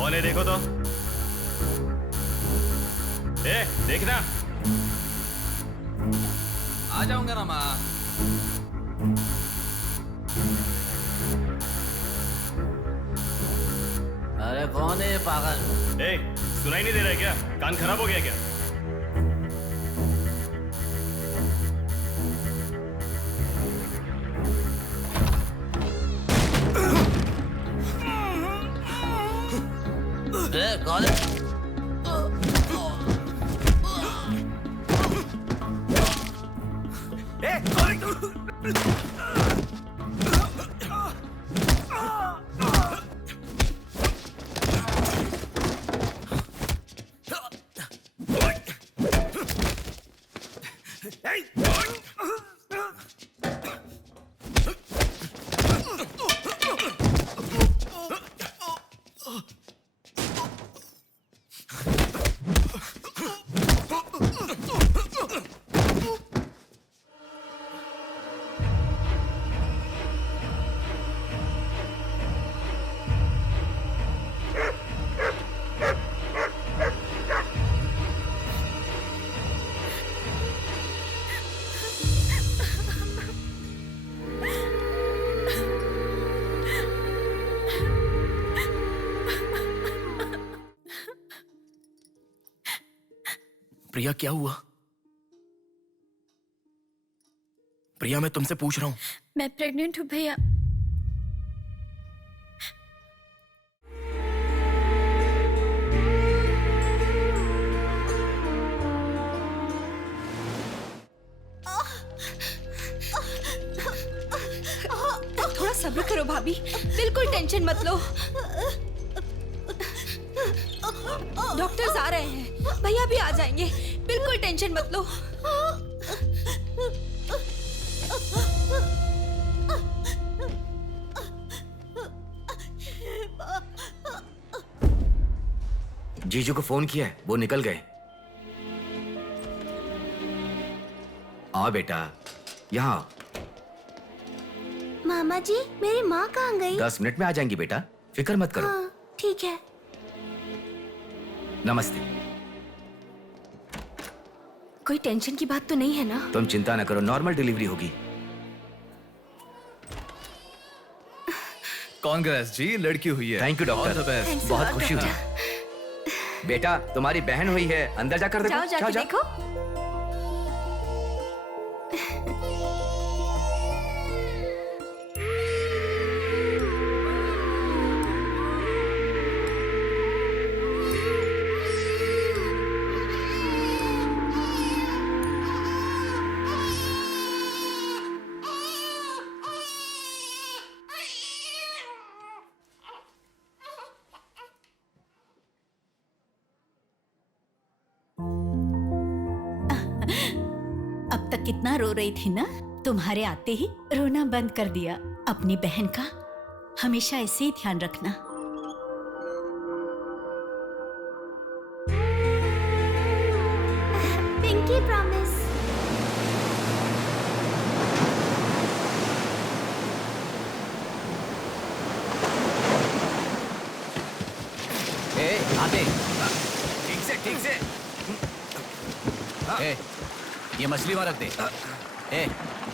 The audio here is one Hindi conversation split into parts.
कौन है देखो तो। देखना। आ जाऊंगा ना माँ। अरे कौन है पागल? सुनाई नहीं दे रहा है क्या? कान खराब हो गया क्या? कौन है? प्रिया क्या हुआ? प्रिया मैं तुमसे पूछ रहा हूं। मैं प्रेग्नेंट हूँ भैया। थोड़ा सब्र करो भाभी, बिल्कुल टेंशन मत लो। डॉक्टर्स आ रहे हैं, भैया भी आ जाएंगे, बिल्कुल टेंशन मत लो। जीजू को फोन किया है, वो निकल गए। आओ बेटा, यहाँ आओ। मामा जी, मेरी माँ कहाँ गई? 10 मिनट में आ जाएंगी बेटा, फिक्र मत करो। हाँ, ठीक है। नमस्ते। कोई टेंशन की बात तो नहीं है ना? तुम चिंता न करो, नॉर्मल डिलीवरी होगी। कांग्रेस जी, लड़की हुई है। थैंक यू डॉक्टर, बहुत खुशी हुई। बेटा तुम्हारी बहन हुई है, अंदर जाकर देखो। जाओ जाके देखो। अब तक कितना रो रही थी ना, तुम्हारे आते ही रोना बंद कर दिया। अपनी बहन का हमेशा ऐसे ही ध्यान रखना। Pinky promise. आते। ठीक से। ये मछली वहाँ रख दे।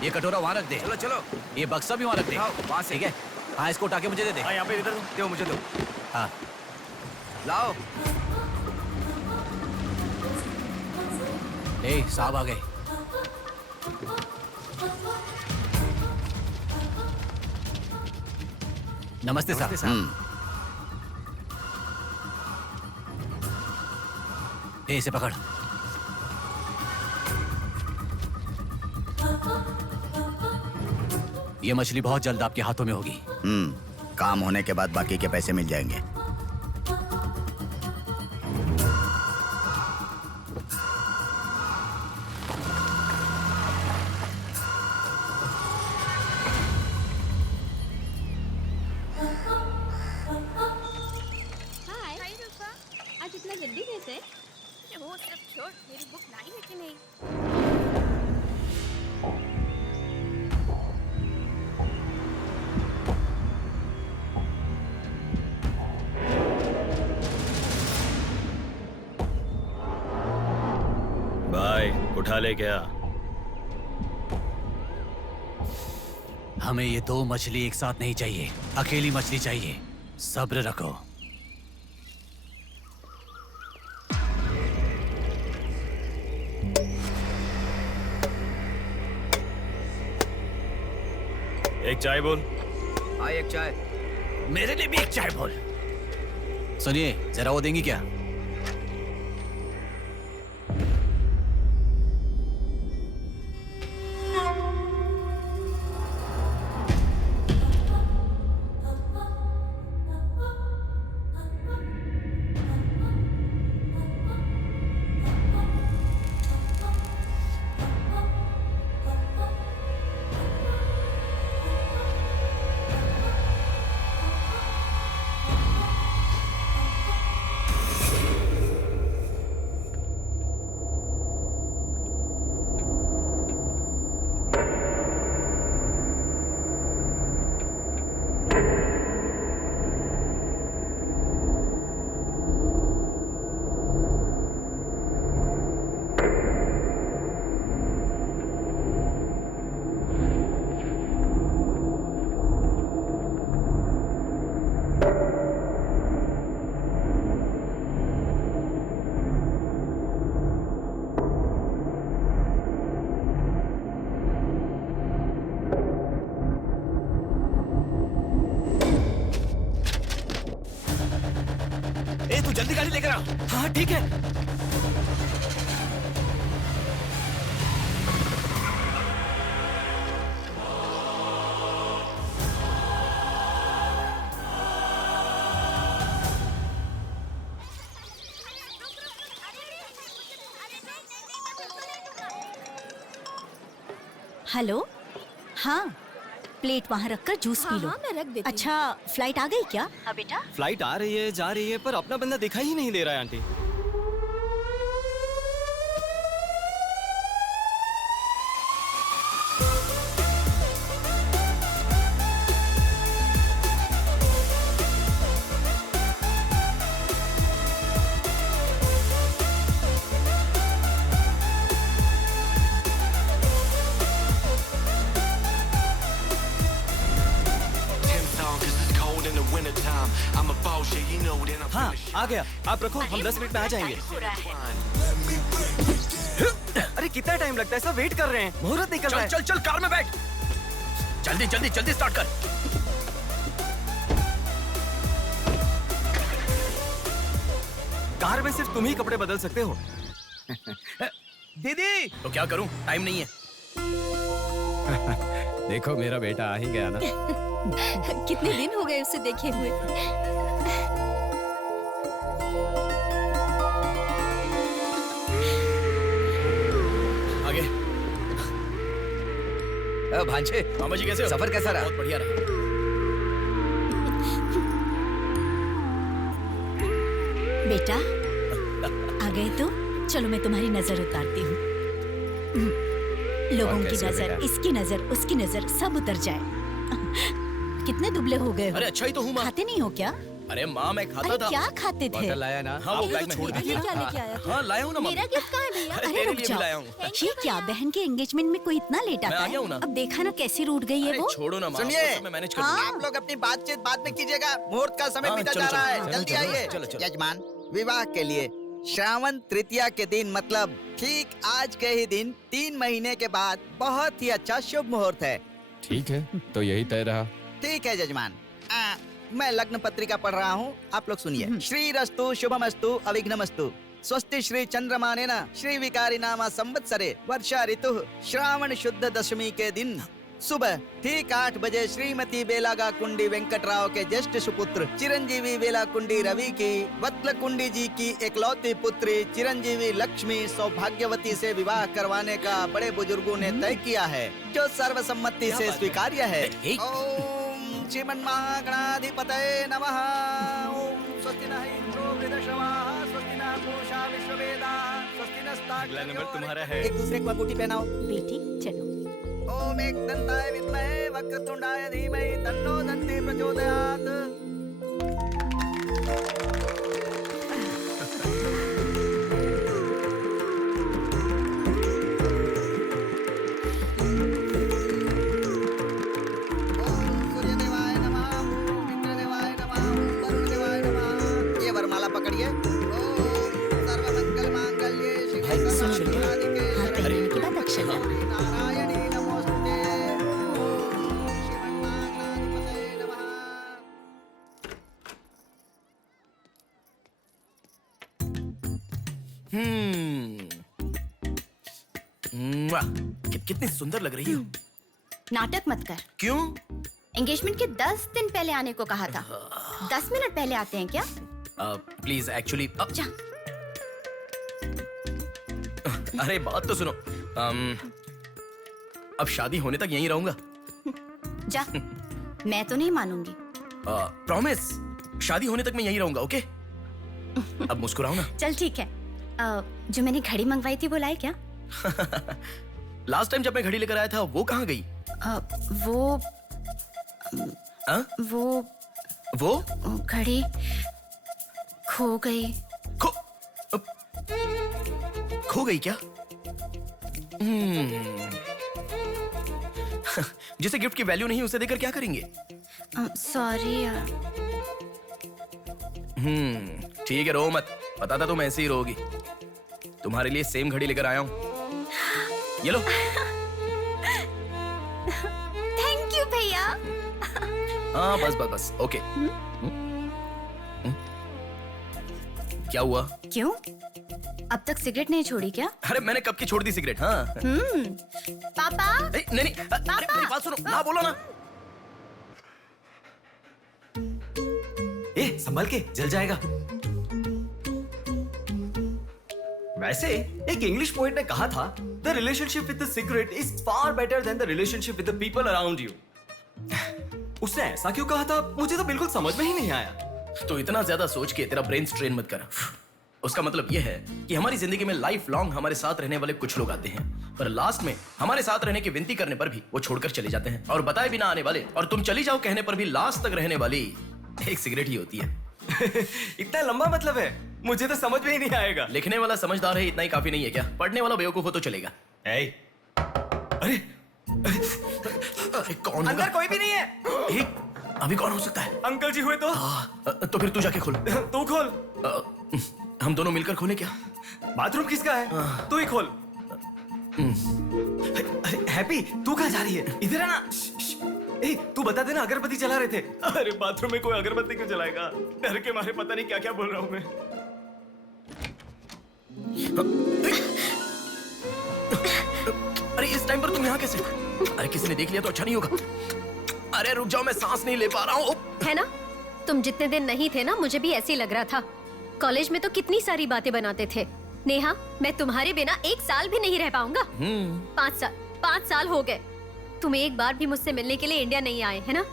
ये कटोरा वहाँ रख दे। चलो। ये बक्सा भी वहाँ रख दे। वहाँ से। ठीक है। हाँ, इसको उठा के मुझे दे दे। यहाँ पे इधर दो, मुझे दो। हाँ, लाओ। साहब आ गए। नमस्ते साहब। इसे पकड़। ये मछली बहुत जल्द आपके हाथों में होगी। काम होने के बाद बाकी के पैसे मिल जाएंगे। आज इतना जल्दी कैसे? वो सब छोड़, मेरी बुक लाई है कि नहीं? उठा ले क्या? हमें ये दो मछली एक साथ नहीं चाहिए, अकेली मछली चाहिए। सब्र रखो। एक चाय बोल। हाँ एक चाय। मेरे लिए भी एक चाय बोल। सुनिए, जरा वो देंगी क्या? ए तू जल्दी गाड़ी लेकर आ। हाँ ठीक है। हेलो, हाँ प्लेट वहाँ रखकर जूस पी लो। हाँ, मैं रख देती हूँ। अच्छा, फ्लाइट आ गई क्या? हाँ बेटा। फ्लाइट आ रही है, जा रही है, पर अपना बंदा दिखाई ही नहीं दे रहा है आंटी। हाँ आ गया, आप रखो, हम 10 मिनट में आ जाएंगे। अरे कितना टाइम लगता है, सब वेट कर रहे हैं, मुहूर्त निकल रहा है। चल चल कार में बैठ। जल्दी जल्दी जल्दी स्टार्ट कर। कार में सिर्फ तुम ही कपड़े बदल सकते हो। दीदी तो क्या करूं, टाइम नहीं है। देखो मेरा बेटा आ ही गया ना। कितने दिन हो गए उसे देखे हुए। आगे। भांजे, मामा जी कैसे हो? सफर कैसा रहा? बहुत बढ़िया रहा। बेटा आ गए तो चलो मैं तुम्हारी नजर उतारती हूँ। लोगों की कैसे हो नजर, बेटा? इसकी नजर, उसकी नजर, सब उतर जाए। कितने दुबले हो गए हो? अरे अच्छा ही तो हूँ माँ। खाते नहीं हो क्या? अरे माँ मैं खाता अरे था। क्या खाते थे? बॉटल लाया ना? हाँ वो ये बैग तो में छोड़ छोड़ दीजिए, दी। क्या लेके आया था? हाँ लाया हूँ ना मम्मी। मेरा गिफ्ट कहाँ है भैया? अरे अरे तेरे रुक लिए भी जाओ। लाया हूँ। ये क्या, बहन के एंगेजमेंट में कोई इतना लेट मैं आता आ है? गया हूँ ना। अब देखा ना कैसे रूठ गई है अरे वो। छोड़ो ना माँ, सुनिए। वो सब मैं मैनेज कर हाँ। दूंगा। आप लोग अपनी बातचीत बाद में कीजिएगा, मुहूर्त का समय हाँ, बीता चलो, जा रहा चलो, है। चलो, जल्दी चलो, आइए। चलो, चलो। यजमान, विवाह के लिए श्रावण तृतीया के दिन, मतलब ठीक आज के ही दिन 3 महीने के बाद बहुत ही अच्छा शुभ मुहूर्त है। ठीक है, तो यही तय रहा। ठीक है यजमान। मैं लग्न पत्रिका पढ़ रहा हूँ, आप लोग सुनिए। श्रीरस्तु शुभमस्तु अविघ्नमस्तु स्वस्ति श्री चंद्रमानेन श्री विकारी नामा संवत्सरे वर्षा ऋतु श्रावण शुद्ध दशमी के दिन सुबह ठीक 8 बजे श्रीमती बेलागा कुंडी वेंकटराव के ज्येष्ठ सुपुत्र चिरंजीवी बेला कुंडी रवि की वत्ल कुंडी जी की एकलौती पुत्री चिरंजीवी लक्ष्मी सौभाग्यवती से विवाह करवाने का बड़े बुजुर्गों ने तय किया है, जो सर्वसम्मति से स्वीकार्य है। ओम श्रीमन्महागणाधिपतये नमः। ओम स्वस्ति नः इंद्रो वृद्धश्रवाः स्वस्ति नः पूषा विश्ववेदाः स्वस्ति अगला नंबर तुम्हारा है। एक दूसरे को अंगूठी पहनाओ। बेटी चलो। ओम एक दंताय विद्महे वक्रतुंडाय धीमहि तन्नो दन्ती प्रचोदयात्। पकड़िए। ओम सर्वमंगल मांगल्ये शिवे सर्वार्थ हाथ पहनने के बाद अक्षर डालना। नारायणी नमोस्तुते। ओम श्रीमन्नारायणाधिपतये नमः। कितनी सुंदर लग रही हो। नाटक मत कर। क्यों? एंगेजमेंट के 10 दिन पहले आने को कहा था। 10 मिनट पहले आते हैं क्या? प्लीज एक्चुअली जा। अरे बात तो सुनो। अब शादी होने तक यहीं रहूंगा। जा। मैं तो नहीं मानूंगी। प्रॉमिस, शादी होने तक मैं यहीं रहूंगा। ओके? अब मुस्कुराओ ना। चल ठीक है। जो मैंने घड़ी मंगवाई थी वो लाए क्या? लास्ट टाइम जब मैं घड़ी लेकर आया था वो कहाँ गई? वो घड़ी खो गई। खो गई क्या? जिसे गिफ्ट की वैल्यू नहीं उसे देकर क्या करेंगे? सॉरी यार। ठीक है, रो मत। पता था तुम ऐसे ही रोगी। तुम्हारे लिए सेम घड़ी लेकर आया हूँ। ये लो। थैंक यू भैया। हाँ बस ओके। क्या हुआ? क्यों? अब तक सिगरेट नहीं छोड़ी क्या? अरे मैंने कब की छोड़ दी सिगरेट। हाँ। पापा। नहीं अरे मेरी बात सुनो ना, बोलो ना। संभल के, जल जाएगा। वैसे एक इंग्लिश पोएट ने कहा था, the relationship with the cigarette is far better than the relationship with the people around you. उसने ऐसा क्यों कहा था, मुझे तो बिल्कुल समझ में ही नहीं आया। तो इतना ज्यादा सोच के तेरा ब्रेन स्ट्रेन मत कर। उसका मतलब यह है कि हमारी जिंदगी में लाइफ लॉन्ग हमारे साथ रहने वाले कुछ लोग आते हैं, पर लास्ट में हमारे साथ रहने की विनती करने पर भी वो छोड़कर चले जाते हैं, और बताए बिना आने वाले और तुम चली जाओ कहने पर भी लास्ट तक रहने वाली एक सिगरेट ही होती है। इतना लंबा मतलब है, मुझे तो समझ में ही नहीं आएगा। लिखने वाला समझदार है इतना ही काफी नहीं है क्या? पढ़ने वाला बेवकूफ हो तो चलेगा। अरे कौन? अंदर कोई भी नहीं है। अभी कौन हो सकता है? अंकल जी हुए तो? तो फिर तू जाके खोल। तू खोल। हम दोनों मिलकर खोले क्या? बाथरूम किसका है? तू ही खोल। हैप्पी, तू कहाँ जा रही है? इधर है ना। तू बता देना, अगरबत्ती जला रहे थे। अरे बाथरूम में कोई अगरबत्ती क्यों जलाएगा? डर के मारे पता नहीं क्या क्या बोल रहा हूँ मैं। अरे इस टाइम पर तुम यहाँ कैसे? अरे किसी ने देख लिया तो अच्छा नहीं होगा। अरे रुक जाओ, मैं सांस नहीं ले पा रहा हूँ। है ना, तुम जितने दिन नहीं थे ना, मुझे भी ऐसे ही लग रहा था। कॉलेज में तो कितनी सारी बातें बनाते थे। नेहा, मैं तुम्हारे बिना 1 साल भी नहीं रह पाऊंगा। 5 साल हो गए। तुम एक बार भी मुझसे मिलने के लिए इंडिया नहीं आए, है ना?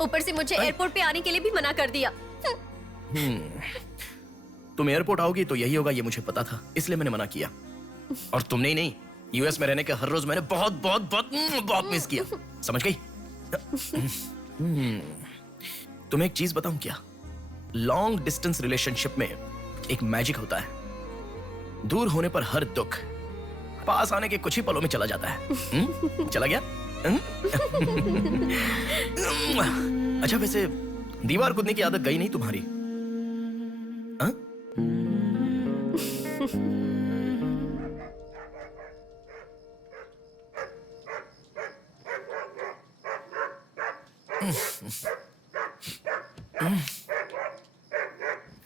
ऊपर से मुझे एयरपोर्ट पे आने के लिए भी मना कर दिया। तुम एयरपोर्ट आओगी तो यही होगा, ये मुझे पता था, इसलिए मैंने मना किया। और तुमने ही नहीं, यूएस में रहने के हर रोज मैंने बहुत बहुत बहुत बहुत मिस किया। समझ गई? तुम्हें एक चीज बताऊं क्या? लॉन्ग डिस्टेंस रिलेशनशिप में एक मैजिक होता है। दूर होने पर हर दुख पास आने के कुछ ही पलों में चला जाता है। चला गया? अच्छा वैसे दीवार कूदने की आदत गई नहीं तुम्हारी? हाँ?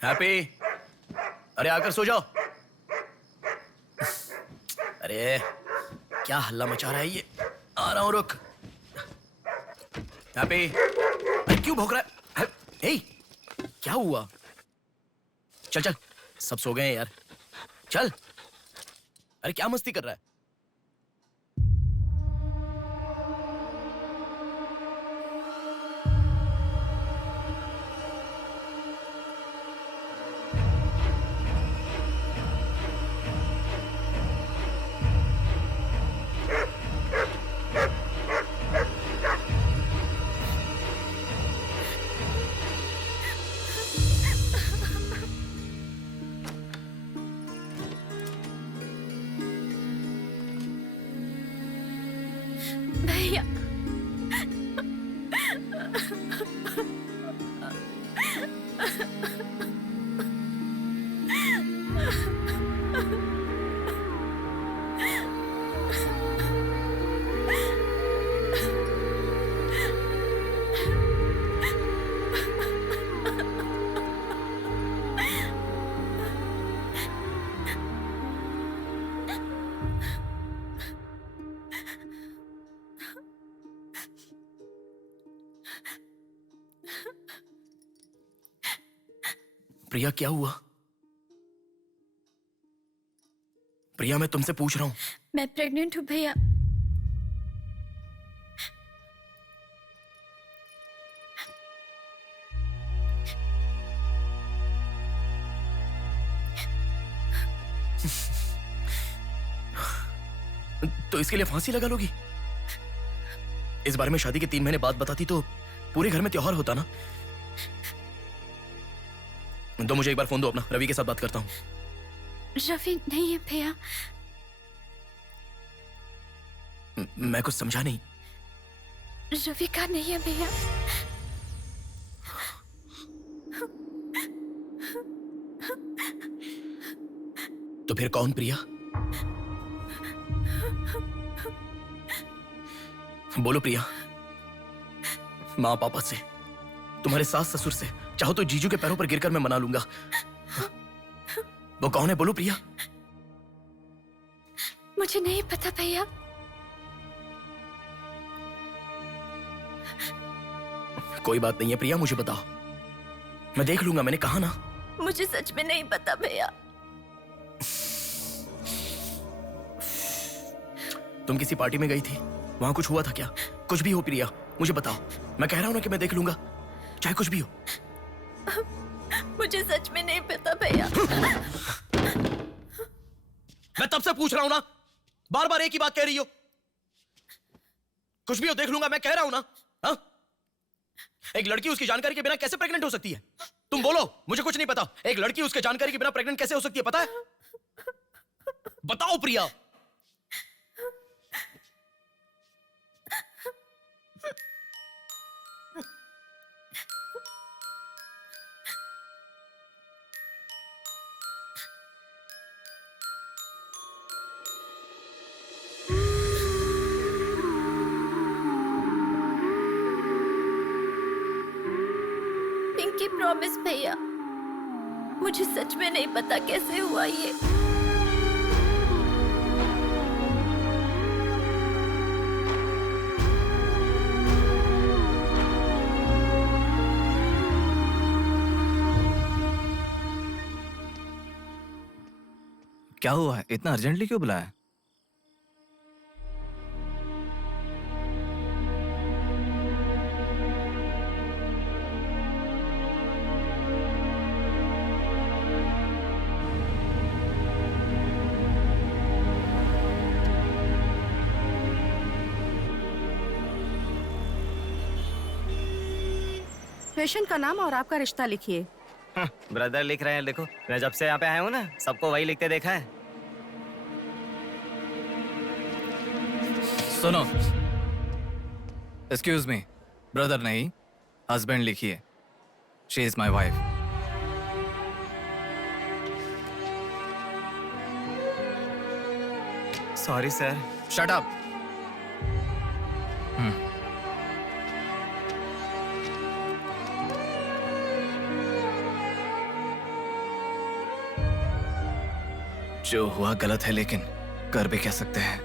हैप्पी, अरे आकर सो जाओ। अरे क्या हल्ला मचा रहा है ये? आ रहा हूं, रुक। हैप्पी, अरे क्यों भौंक रहा है? हे, क्या हुआ? चल चल, सब सो गए हैं यार, चल। अरे क्या मस्ती कर रहा है? भैया, प्रिया क्या हुआ? प्रिया मैं तुमसे पूछ रहा हूं। मैं प्रेग्नेंट हूँ भैया। तो इसके लिए फांसी लगा लोगी? इस बारे में शादी के 3 महीने बाद बताती तो पूरे घर में त्योहार होता ना। तो मुझे एक बार फोन दो अपना, रवि के साथ बात करता हूं। रवि नहीं है भैया। मैं कुछ समझा नहीं। रवि का नहीं है भैया। तो फिर कौन प्रिया? बोलो प्रिया। माँ पापा से, तुम्हारे सास ससुर से, चाहो तो जीजू के पैरों पर गिरकर मैं मना लूंगा। वो कौन है बोलो प्रिया। मुझे नहीं पता भैया। कोई बात नहीं है प्रिया, मुझे बताओ, मैं देख लूंगा, मैंने कहा ना। मुझे सच में नहीं पता भैया। तुम किसी पार्टी में गई थी, वहां कुछ हुआ था क्या? कुछ भी हो प्रिया, मुझे बताओ। मैं कह रहा हूं ना कि मैं देख लूंगा, चाहे कुछ भी हो। मुझे सच में नहीं पता भैया। मैं तब से पूछ रहा हूं ना, बार बार एक ही बात कह रही हो। कुछ भी हो देख लूंगा, मैं कह रहा हूं ना। हा? एक लड़की उसकी जानकारी के बिना कैसे प्रेग्नेंट हो सकती है? तुम बोलो, मुझे कुछ नहीं पता। एक लड़की उसके जानकारी के बिना प्रेग्नेंट कैसे हो सकती है, पता है? बताओ प्रिया। पिंकी प्रॉमिस भैया, मुझे सच में नहीं पता कैसे हुआ ये। क्या हुआ है? इतना अर्जेंटली क्यों बुलाया? पेशेंट का नाम और आपका रिश्ता लिखिए। ब्रदर लिख रहे हैं, देखो। मैं जब से यहाँ पे आया हूँ ना, सबको वही लिखते देखा है। सुनो, एक्सक्यूज मी, ब्रदर नहीं, हस्बैंड लिखिए। She is my wife. Sorry sir. Shut up. जो हुआ गलत है, लेकिन कर भी कह सकते हैं।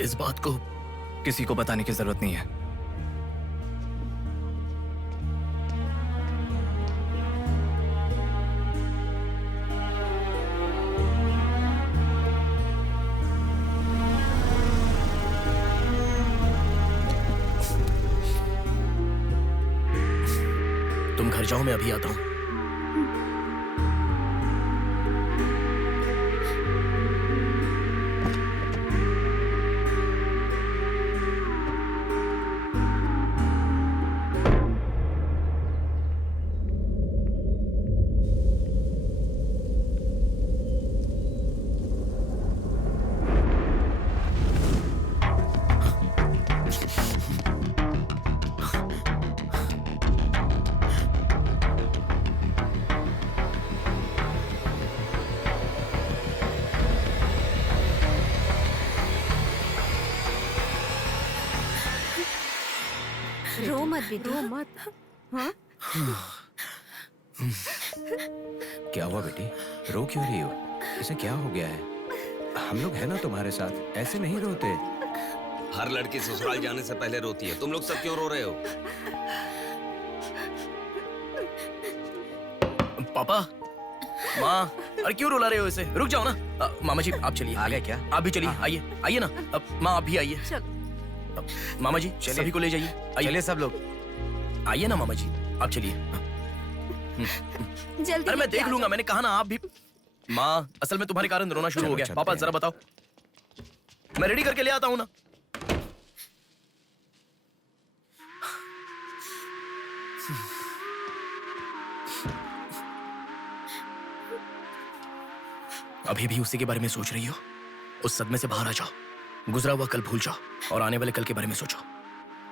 इस बात को किसी को बताने की जरूरत नहीं है। तुम घर जाओ, मैं अभी आता हूं। रो मत बेटी, रो मत। हाँ? क्या हुआ बेटी, रो क्यों रही हो? इसे क्या हो गया है? हम लोग हैं ना तुम्हारे साथ, ऐसे नहीं रोते। हर लड़की ससुराल जाने से पहले रोती है, तुम लोग सब क्यों रो रहे हो? पापा, माँ, अरे क्यों रुला रहे हो इसे? रुक जाओ ना। मामा जी आप चलिए। आ गए क्या? आप भी चलिए, आइए आइए ना। माँ आप भी आइए। मामा जी सभी को ले जाइए। चलिए सब लोग। आइए ना मामा जी, आप चलिए। जल्दी अरे मैं लेके देख आ लूंगा, जाओ। मैंने कहा ना आप भी। माँ असल में तुम्हारे कारण रोना शुरू हो गया। पापा जरा बताओ, मैं रेडी करके ले आता हूँ ना। अभी भी उसी के बारे में सोच रही हो? उस सदमे से बाहर आ जाओ, गुजरा हुआ कल भूल जाओ और आने वाले कल के बारे में सोचो।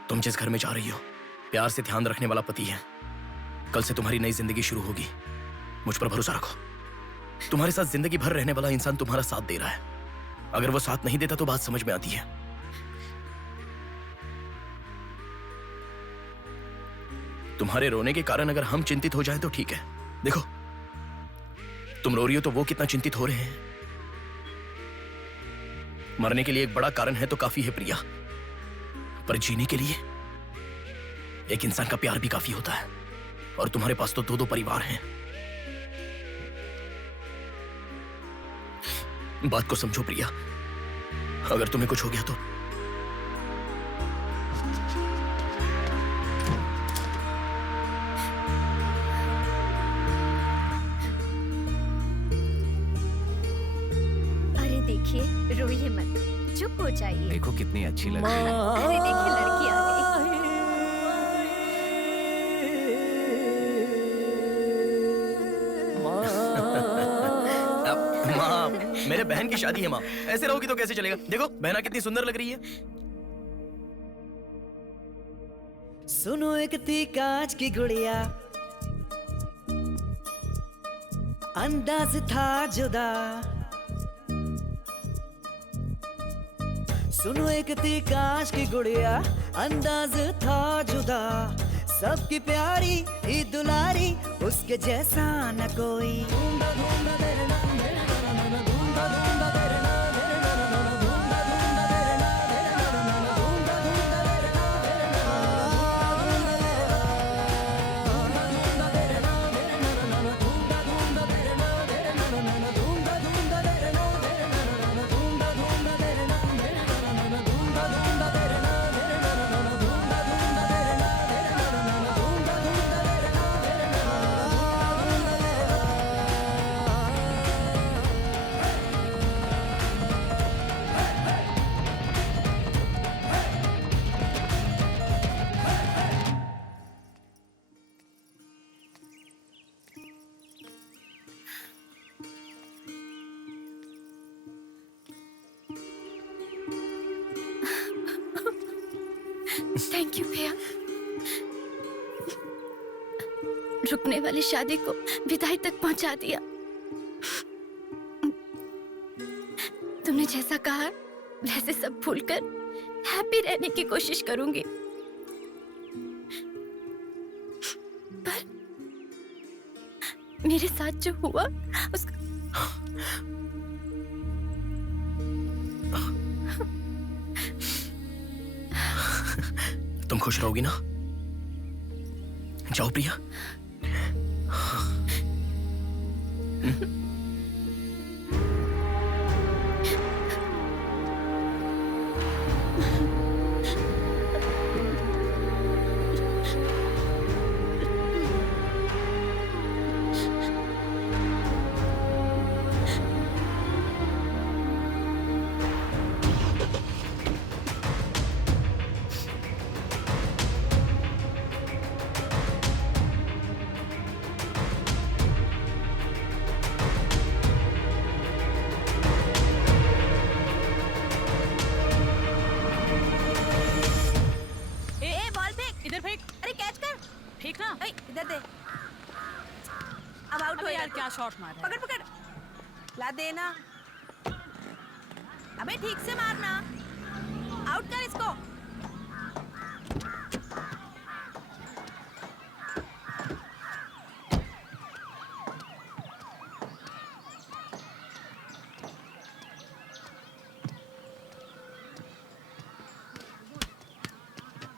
तुम जिस घर में जा रही हो, प्यार से ध्यान रखने वाला पति है। कल से तुम्हारी नई जिंदगी शुरू होगी। मुझ पर भरोसा रखो। तुम्हारे साथ जिंदगी भर रहने वाला इंसान तुम्हारा साथ दे रहा है। अगर वो साथ नहीं देता तो बात समझ में आती है। तुम्हारे रोने के कारण अगर हम चिंतित हो जाएं तो ठीक है। देखो तुम रो रही हो तो वो कितना चिंतित हो रहे हैं। मरने के लिए एक बड़ा कारण है तो काफी है प्रिया, पर जीने के लिए एक इंसान का प्यार भी काफी होता है। और तुम्हारे पास तो 2-2 परिवार हैं। बात को समझो प्रिया, अगर तुम्हें कुछ हो गया तो अरे देखिए, रोइए मत, चुप हो जाइए। देखो कितनी अच्छी लग रही है। अरे देखिए लड़की आ गई। माँ, मेरे बहन की शादी है माँ, ऐसे रहोगी तो कैसे चलेगा? देखो बहना कितनी सुंदर लग रही है। सुनो एक थी कांच की गुड़िया, अंदाज था जुदा। सुनो एक थी कांच की गुड़िया, अंदाज था जुदा। सबकी प्यारी ही दुलारी, उसके जैसा न कोई। थैंक यू भैया, रुकने वाली शादी को विदाई तक पहुंचा दिया। तुमने जैसा कहा वैसे सब भूलकर हैप्पी रहने की कोशिश करूंगी। पर मेरे साथ जो हुआ उसका तुम खुश रहोगी ना? जाओ प्रिया। इधर दे। अब आउट हो यार, क्या शॉट मारा। पकड़ पकड़, ला देना। अबे ठीक से मारना, आउट कर इसको।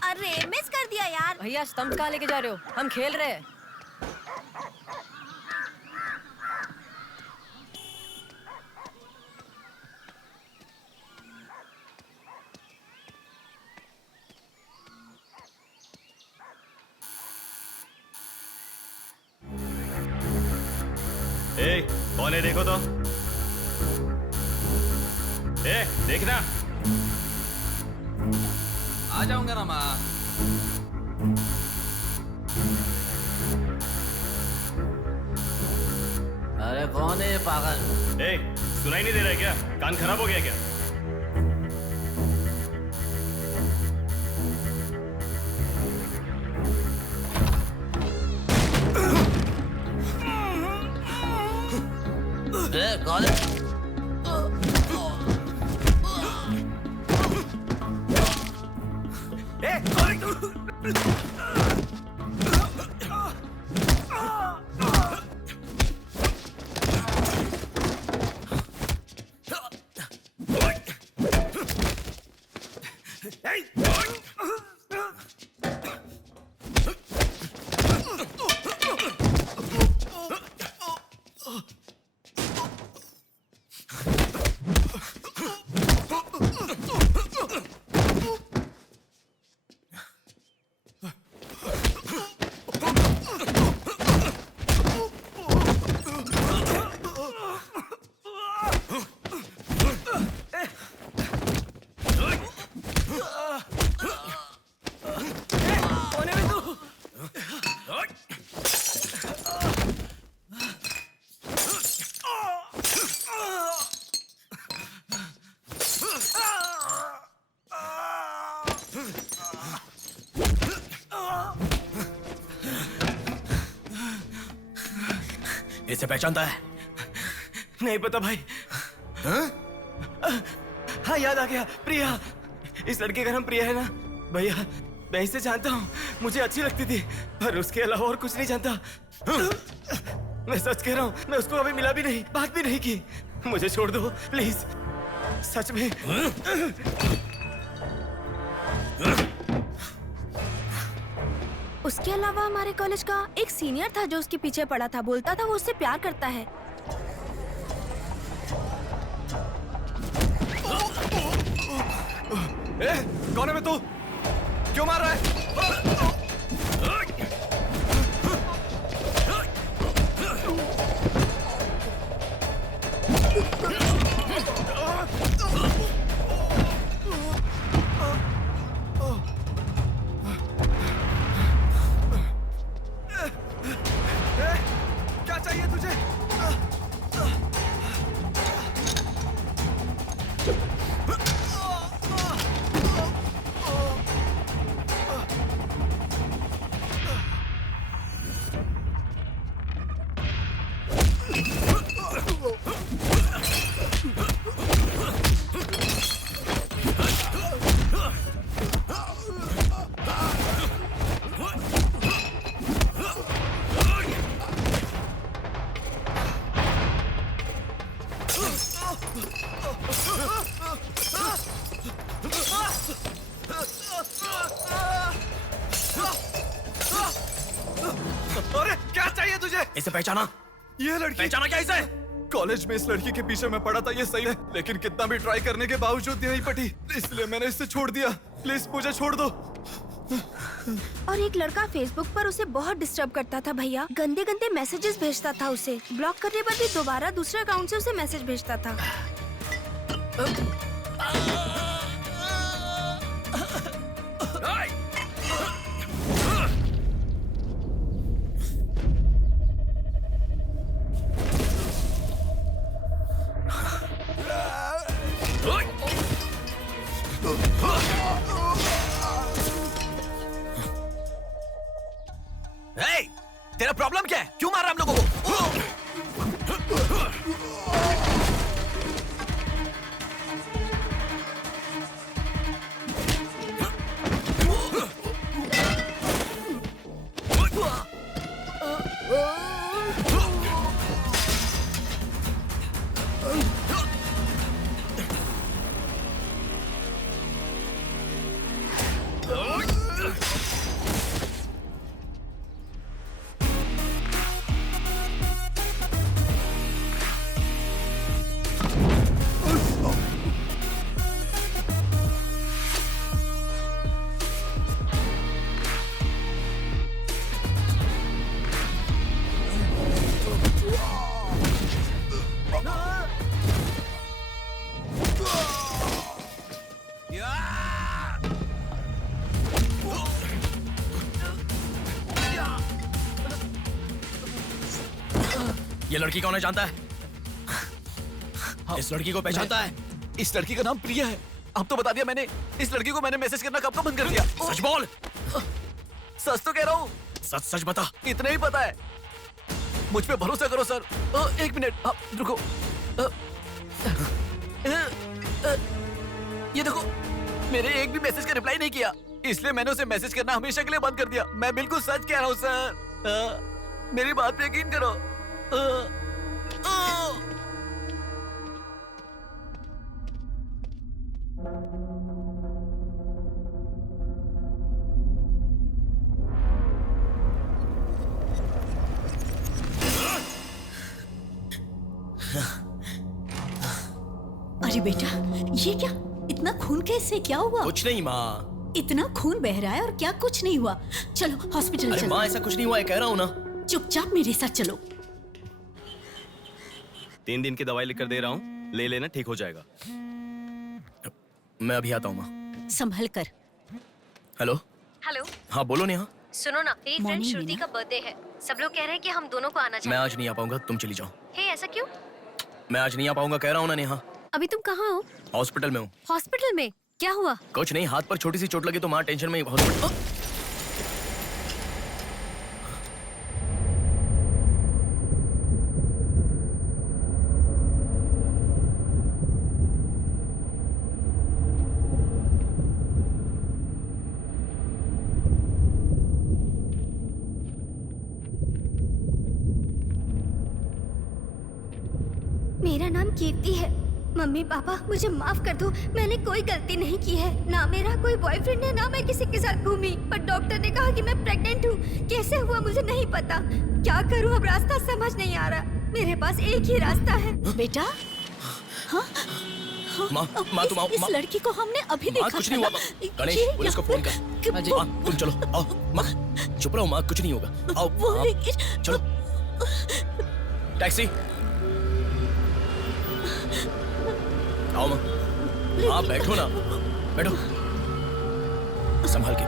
अरे मिस कर दिया यार। भैया स्टंप कहाँ लेके जा रहे हो? हम खेल रहे हैं। कौन है देखो तो। देखना। आ जाऊंगा ना माँ। अरे कौन है ये पागल? सुनाई नहीं दे रहा है क्या? कान खराब हो गया क्या? कौन है? इसे पहचानता है? नहीं पता भाई। हाँ याद आ गया, प्रिया। इस लड़के का नाम प्रिया है ना भैया? मैं इसे जानता हूँ, मुझे अच्छी लगती थी, पर उसके अलावा और कुछ नहीं जानता। मैं सच कह रहा हूँ, मैं उसको अभी मिला भी नहीं, बात भी नहीं की। मुझे छोड़ दो प्लीज, सच में। उसके अलावा हमारे कॉलेज का एक सीनियर था जो उसके पीछे पड़ा था, बोलता था वो उससे प्यार करता है। कौन है मैं? तू क्यों मार रहा है? क्या चाहिए तुझे? अरे क्या चाहिए तुझे? इसे पहचाना? ये लड़की पहचाना क्या इसे? कॉलेज में इस लड़की के पीछे मैं पड़ा था, ये सही है, लेकिन कितना भी ट्राई करने के बावजूद नहीं पटी, इसलिए मैंने इसे छोड़ दिया। प्लीज मुझे छोड़ दो। और एक लड़का फेसबुक पर उसे बहुत डिस्टर्ब करता था भैया, गंदे गंदे मैसेजेस भेजता था उसे। ब्लॉक करने पर भी दोबारा दूसरे अकाउंट से उसे मैसेज भेजता था। तेरा प्रॉब्लम क्या है? क्यों मार रहा है हम लोगों को? ये लड़की कौन है जानता है? इस लड़की को पहचानता है? इस लड़की का नाम प्रिया है। अब तो बता दिया मैंने। इस लड़की को मैंने मैसेज करना कब का बंद कर दिया। सच बोल। सच तो कह रहा हूँ। सच सच बता। इतना ही पता है। मुझ पे भरोसा करो सर। एक मिनट रुको। ये देखो, मेरे एक भी मैसेज का रिप्लाई नहीं किया, इसलिए मैंने उसे मैसेज करना हमेशा के लिए बंद कर दिया। मैं बिल्कुल सच कह रहा हूँ सर। मेरी बात पे यकीन करो। अरे बेटा, ये क्या? इतना खून कैसे? क्या हुआ? कुछ नहीं माँ। इतना खून बह रहा है और क्या कुछ नहीं हुआ? चलो हॉस्पिटल अरे चलो। माँ ऐसा कुछ नहीं हुआ है, कह रहा हूँ ना। चुपचाप मेरे साथ चलो। 3 दिन की दवाई लिख कर दे रहा हूँ, ले लेना, ठीक हो जाएगा। मैं अभी आता हूँ माँ। संभल कर। हेलो। हेलो। हाँ बोलो नेहा। सुनो ना, मेरी फ्रेंड Morning, श्रुति मीना। का बर्थडे है। सब लोग कह रहे हैं कि हम दोनों को आना मैं चाहिए। आज नहीं आ पाऊंगा, तुम चली जाओ। हे, ऐसा क्यों? मैं आज नहीं आ पाऊंगा, कह रहा हूँ ना नेहा। अभी तुम कहाँ हो? हॉस्पिटल में हूँ। हॉस्पिटल में? क्या हुआ? कुछ नहीं, हाथ पर छोटी सी चोट लगी तो माँ टेंशन में हॉस्पिटल। मेरा नाम कीर्ति है। मम्मी पापा मुझे माफ कर दो, मैंने कोई गलती नहीं की है। ना मेरा कोई बॉयफ्रेंड है, ना मैं किसी के साथ घूमी। पर डॉक्टर ने कहा कि मैं प्रेग्नेंट हूँ। कैसे हुआ मुझे नहीं पता। क्या करूँ अब, रास्ता समझ नहीं आ रहा। मेरे पास एक ही रास्ता है। बेटा, हाँ? माँ तुम आओ। इस लड़की को हमने अभी देखा कुछ था नहीं ना। हुआ। गणेश, पुलिस को फोन कर। माँ तुम चलो, आओ। माँ चुप रहो माँ, कुछ नहीं होगा। आओ चलो। टैक्सी। आओ माँ। हाँ बैठो ना, बैठो। संभाल के।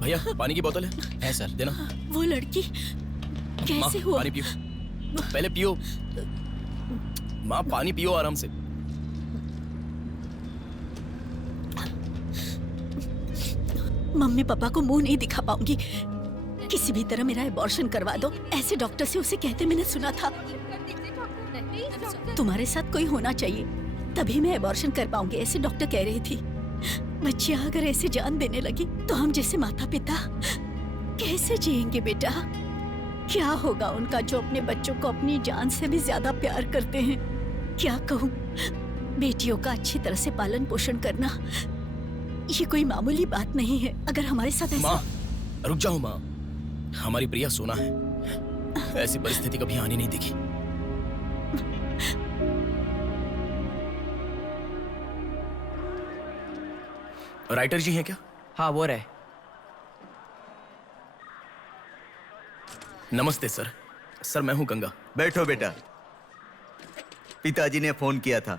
भैया पानी की बोतल है सर, देना। वो लड़की माँ कैसे हुआ? पानी पियो, पहले पियो। माँ पानी पियो आराम से। मम्मी पापा को मुंह नहीं दिखा पाऊंगी। किसी भी तरह मेरा एबॉर्शन करवा दो, ऐसे डॉक्टर से उसे कहते मैंने सुना था। तुम्हारे साथ कोई होना चाहिए, तभी मैं एबॉर्शन कर पाऊंगी, ऐसे डॉक्टर कह रही थी। बच्चियां अगर ऐसे जान देने लगी तो हम जैसे माता पिता कैसे जिएंगे बेटा? क्या होगा उनका जो अपने बच्चों को अपनी जान से भी ज्यादा प्यार करते हैं? क्या कहूँ, बेटियों का अच्छी तरह से पालन पोषण करना ये कोई मामूली बात नहीं है। अगर हमारे साथ ऐसा... माँ रुक जाओ माँ, हमारी प्रिया सोना है, ऐसी परिस्थिति कभी आनी नहीं देखी। राइटर जी हैं क्या? हाँ वो रहे। नमस्ते सर। सर मैं हूँ गंगा। बैठो बेटा। पिताजी ने फोन किया था,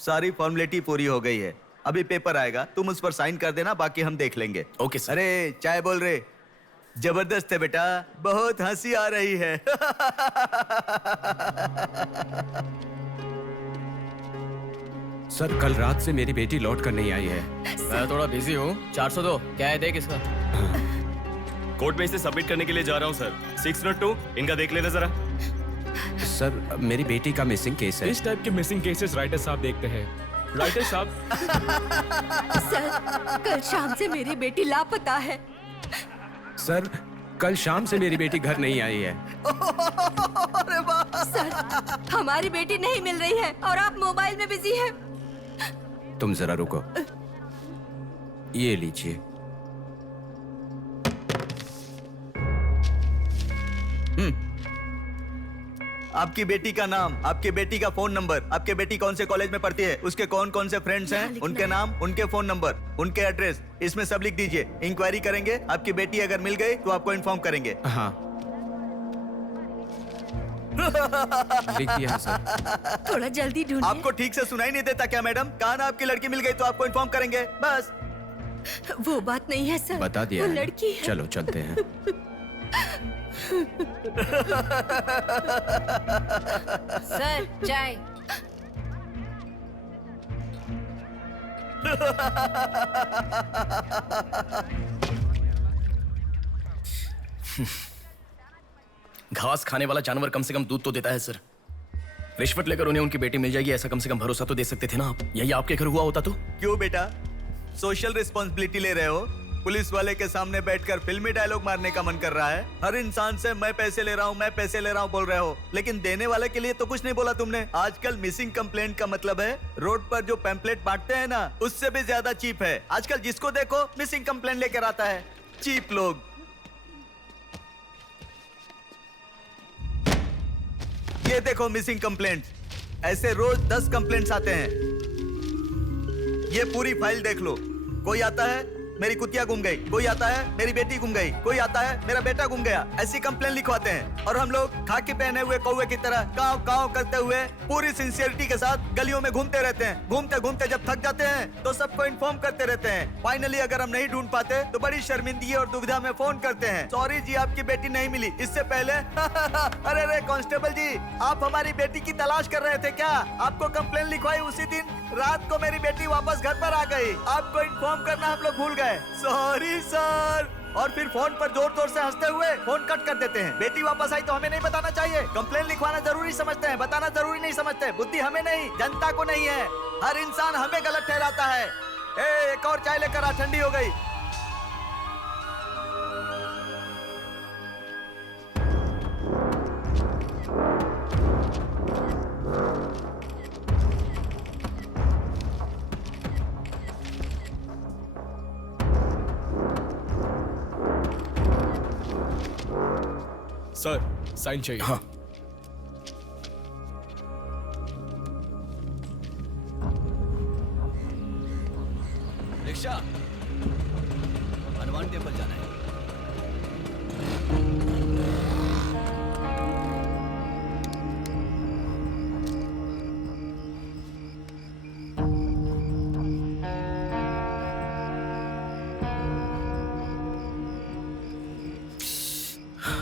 सारी फॉर्मेलिटी पूरी हो गई है। अभी पेपर आएगा, तुम उस पर साइन कर देना, बाकी हम देख लेंगे। Okay sir. अरे चाय बोल रहे, जबरदस्त है बेटा, बहुत हंसी आ रही है। सर कल रात से मेरी बेटी लौट कर नहीं आई है। मैं थोड़ा बिजी हूँ। 402 क्या है, देख इसका। कोर्ट में इसे सबमिट करने के लिए जा रहा हूँ सर। 602 इनका देख लेना जरा। सर मेरी बेटी का मिसिंग केस है। इस टाइप के मिसिंग केसेस राइटर साहब देखते हैं। राइटर साहब। सर कल शाम से मेरी बेटी लापता है। सर कल शाम से मेरी बेटी घर नहीं आई है। सर हमारी बेटी नहीं मिल रही है और आप मोबाइल में बिजी हैं। तुम जरा रुको, ये लीजिए। आपकी बेटी का नाम, आपकी बेटी का फोन नंबर, आपकी बेटी कौन से कॉलेज में पढ़ती है, उसके कौन कौन से फ्रेंड्स हैं, उनके नाम, उनके फोन नंबर, उनके एड्रेस, इसमें सब लिख दीजिए। इंक्वायरी करेंगे, आपकी बेटी अगर मिल गई तो आपको इन्फॉर्म करेंगे। हाँ लिख दिया सर। थोड़ा जल्दी ढूंढिए। आपको ठीक से सुनाई नहीं देता क्या मैडम? कहा ना आपकी लड़की मिल गई तो आपको इन्फॉर्म करेंगे, बस। वो बात नहीं है सर। बता दिया वो है ना? लड़की है। चलो चलते हैं। सर चाय। घास खाने वाला जानवर कम से कम दूध तो देता है सर। रिश्वत लेकर उन्हें उनकी बेटी मिल जाएगी, ऐसा कम से कम भरोसा तो दे सकते थे ना आप। यही आपके घर हुआ होता तो? क्यों बेटा, सोशल रिस्पॉन्सिबिलिटी ले रहे हो? पुलिस वाले के सामने बैठकर फिल्मी डायलॉग मारने का मन कर रहा है? हर इंसान से मैं पैसे ले रहा हूँ, मैं पैसे ले रहा हूँ बोल रहे हो, लेकिन देने वाले के लिए तो कुछ नहीं बोला तुमने। आजकल मिसिंग कंप्लेंट का मतलब है रोड पर जो पैम्पलेट बांटते हैं ना, उससे भी ज्यादा चीप है। आजकल जिसको देखो मिसिंग कंप्लेंट लेकर आता है, चीप लोग। ये देखो मिसिंग कंप्लेंट, ऐसे रोज 10 कंप्लेंट्स आते हैं। ये पूरी फाइल देख लो। कोई आता है मेरी कुतिया गुम गई, कोई आता है मेरी बेटी गुम गई, कोई आता है मेरा बेटा गुम गया, ऐसी कंप्लेंट लिखवाते हैं। और हम लोग खाकी पहने हुए कौवे की तरह काव काव करते हुए पूरी सिंसियरिटी के साथ गलियों में घूमते रहते हैं। घूमते घूमते जब थक जाते हैं तो सबको इन्फॉर्म करते रहते हैं। फाइनली अगर हम नहीं ढूंढ पाते तो बड़ी शर्मिंदगी और दुविधा में फोन करते हैं, सॉरी जी आपकी बेटी नहीं मिली। इससे पहले अरे रे कांस्टेबल जी, आप हमारी बेटी की तलाश कर रहे थे क्या? आपको कंप्लेंट लिखवाई उसी दिन रात को मेरी बेटी वापस घर पर आ गई। आपको इन्फॉर्म करना हम लोग भूल गए, सॉरी सर। और फिर फोन पर जोर जोर से हंसते हुए फोन कट कर देते हैं। बेटी वापस आई तो हमें नहीं बताना चाहिए। कंप्लेंट लिखवाना जरूरी समझते हैं, बताना जरूरी नहीं समझते। बुद्धि हमें नहीं, जनता को नहीं है। हर इंसान हमें गलत ठहराता है। एक और चाय लेकर आ, ठंडी हो गई। सर साइन चाहिए। हाँ। रिक्शा, हनुमान टेम्पल जाना है।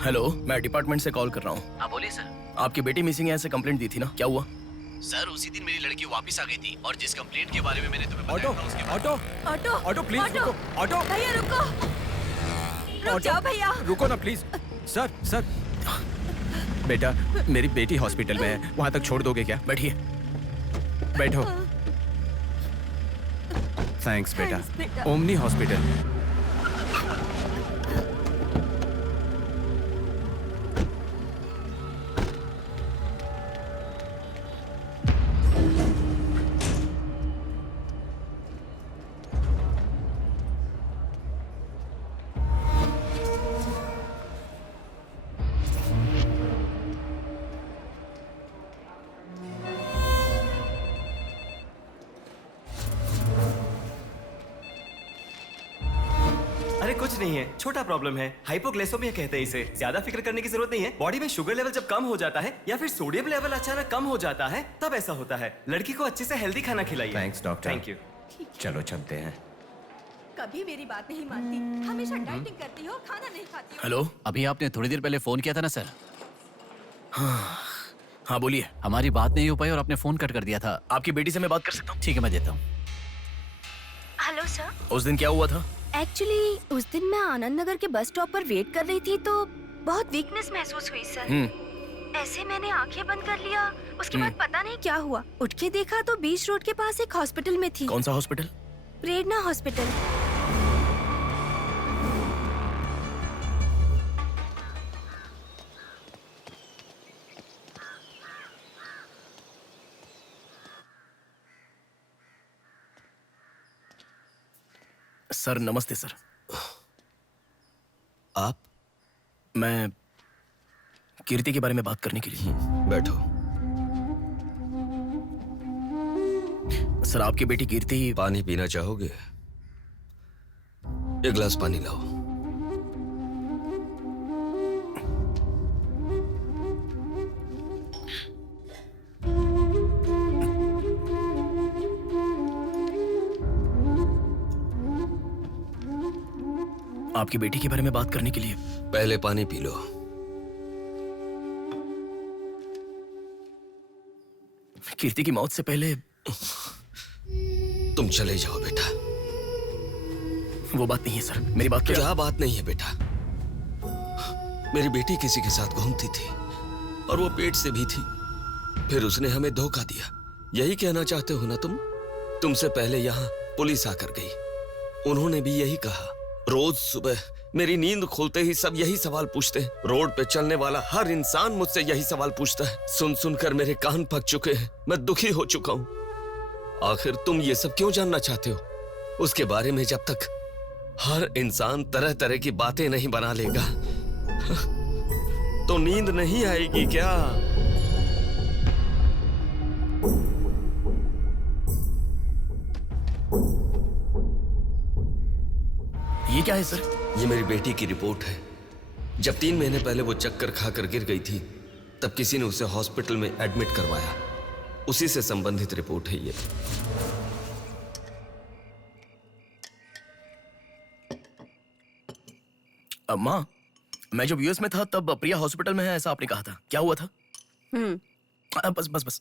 हेलो, मैं डिपार्टमेंट से कॉल कर रहा हूँ। हाँ बोलिए सर। आपकी बेटी मिसिंग है ऐसे कंप्लेंट दी थी ना, क्या हुआ? सर उसी दिन मेरी लड़की वापस आ गई थी और जिस कंप्लेंट के बारे में मैंने तुम्हें ऑटो बताया था उसके ऑटो ऑटो ऑटो प्लीज रुको। ऑटो भैया रुको, रुक जाओ भैया। रुको ना प्लीज। सर सर, बेटा मेरी बेटी हॉस्पिटल में है, वहां तक छोड़ दोगे क्या? बैठिए। बैठो। थैंक्स बेटा। Omni hospital. अरे कुछ नहीं है, छोटा प्रॉब्लम है, हाइपोग्लाइसेमिया कहते हैं इसे। ज्यादा फिक्र करने की जरूरत नहीं है। बॉडी में शुगर लेवल जब कम हो जाता है या फिर सोडियम लेवल अचानक कम हो जाता है तब ऐसा होता है। लड़की को अच्छे से हेल्दी खाना खिलाइए। Thanks doctor. Thank you. चलो चलते हैं। कभी मेरी बात नहीं मानती, हमेशा डाइटिंग करती हो, खाना नहीं खाती हो। हेलो, अभी आपने थोड़ी देर पहले फोन किया था ना सर? हाँ बोलिए। हमारी बात नहीं हो पाई और आपने फोन कट कर दिया था। आपकी बेटी से मैं बात कर सकता हूँ? ठीक है, मैं देता हूँ। Hello sir. उस दिन क्या हुआ था? एक्चुअली उस दिन मैं आनंद नगर के बस स्टॉप पर वेट कर रही थी तो बहुत वीकनेस महसूस हुई सर। ऐसे मैंने आंखें बंद कर लिया। उसके बाद पता नहीं क्या हुआ, उठ के देखा तो बीच रोड के पास एक हॉस्पिटल में थी। कौन सा हॉस्पिटल? प्रेरणा हॉस्पिटल। सर नमस्ते सर। आप? मैं कीर्ति के बारे में बात करने के लिए। बैठो। सर आपकी बेटी कीर्ति। पानी पीना चाहोगे? एक गिलास पानी लाओ। आपकी बेटी के बारे में बात करने के लिए। पहले पानी पी लो। कीर्ति की मौत से पहले तुम चले जाओ बेटा। वो बात नहीं है सर, मेरी बात क्या बात नहीं है बेटा? मेरी बेटी किसी के साथ घूमती थी और वो पेट से भी थी, फिर उसने हमें धोखा दिया। यही कहना चाहते हो ना तुम? तुमसे पहले यहाँ पुलिस आकर गई, उन्होंने भी यही कहा। रोज सुबह मेरी नींद खुलते ही सब यही सवाल पूछते हैं। रोड पे चलने वाला हर इंसान मुझसे यही सवाल पूछता है। सुन सुनकर मेरे कान पक चुके हैं, मैं दुखी हो चुका हूँ। आखिर तुम ये सब क्यों जानना चाहते हो? उसके बारे में जब तक हर इंसान तरह तरह की बातें नहीं बना लेगा तो नींद नहीं आएगी क्या? ये क्या है सर? ये मेरी बेटी की रिपोर्ट है। जब 3 महीने पहले वो चक्कर खाकर गिर गई थी, तब किसी ने उसे हॉस्पिटल में एडमिट करवाया। उसी से संबंधित रिपोर्ट है ये। माँ, मैं जब यूएस में था तब प्रिया हॉस्पिटल में है ऐसा आपने कहा था, क्या हुआ था? बस बस बस।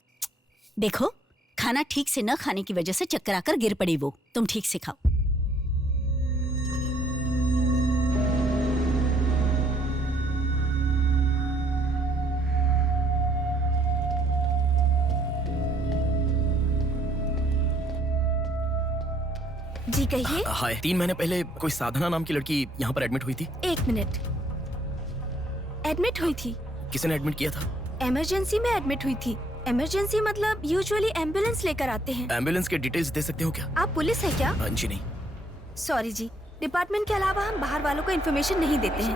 देखो, खाना ठीक से न खाने की वजह से चक्कर आकर गिर पड़ी वो। तुम ठीक से खाओ। जी कहिए। हाय। 3 महीने पहले कोई साधना नाम की लड़की यहाँ पर एडमिट हुई थी। 1 मिनट। एडमिट हुई थी? किसने एडमिट किया था? इमरजेंसी में एडमिट हुई थी। इमरजेंसी मतलब यूजुअली एम्बुलेंस लेकर आते हैं। एम्बुलेंस के डिटेल्स दे सकते हो क्या? आप पुलिस है क्या? जी नहीं। सॉरी जी, डिपार्टमेंट के अलावा हम बाहर वालों को इन्फॉर्मेशन नहीं देते हैं।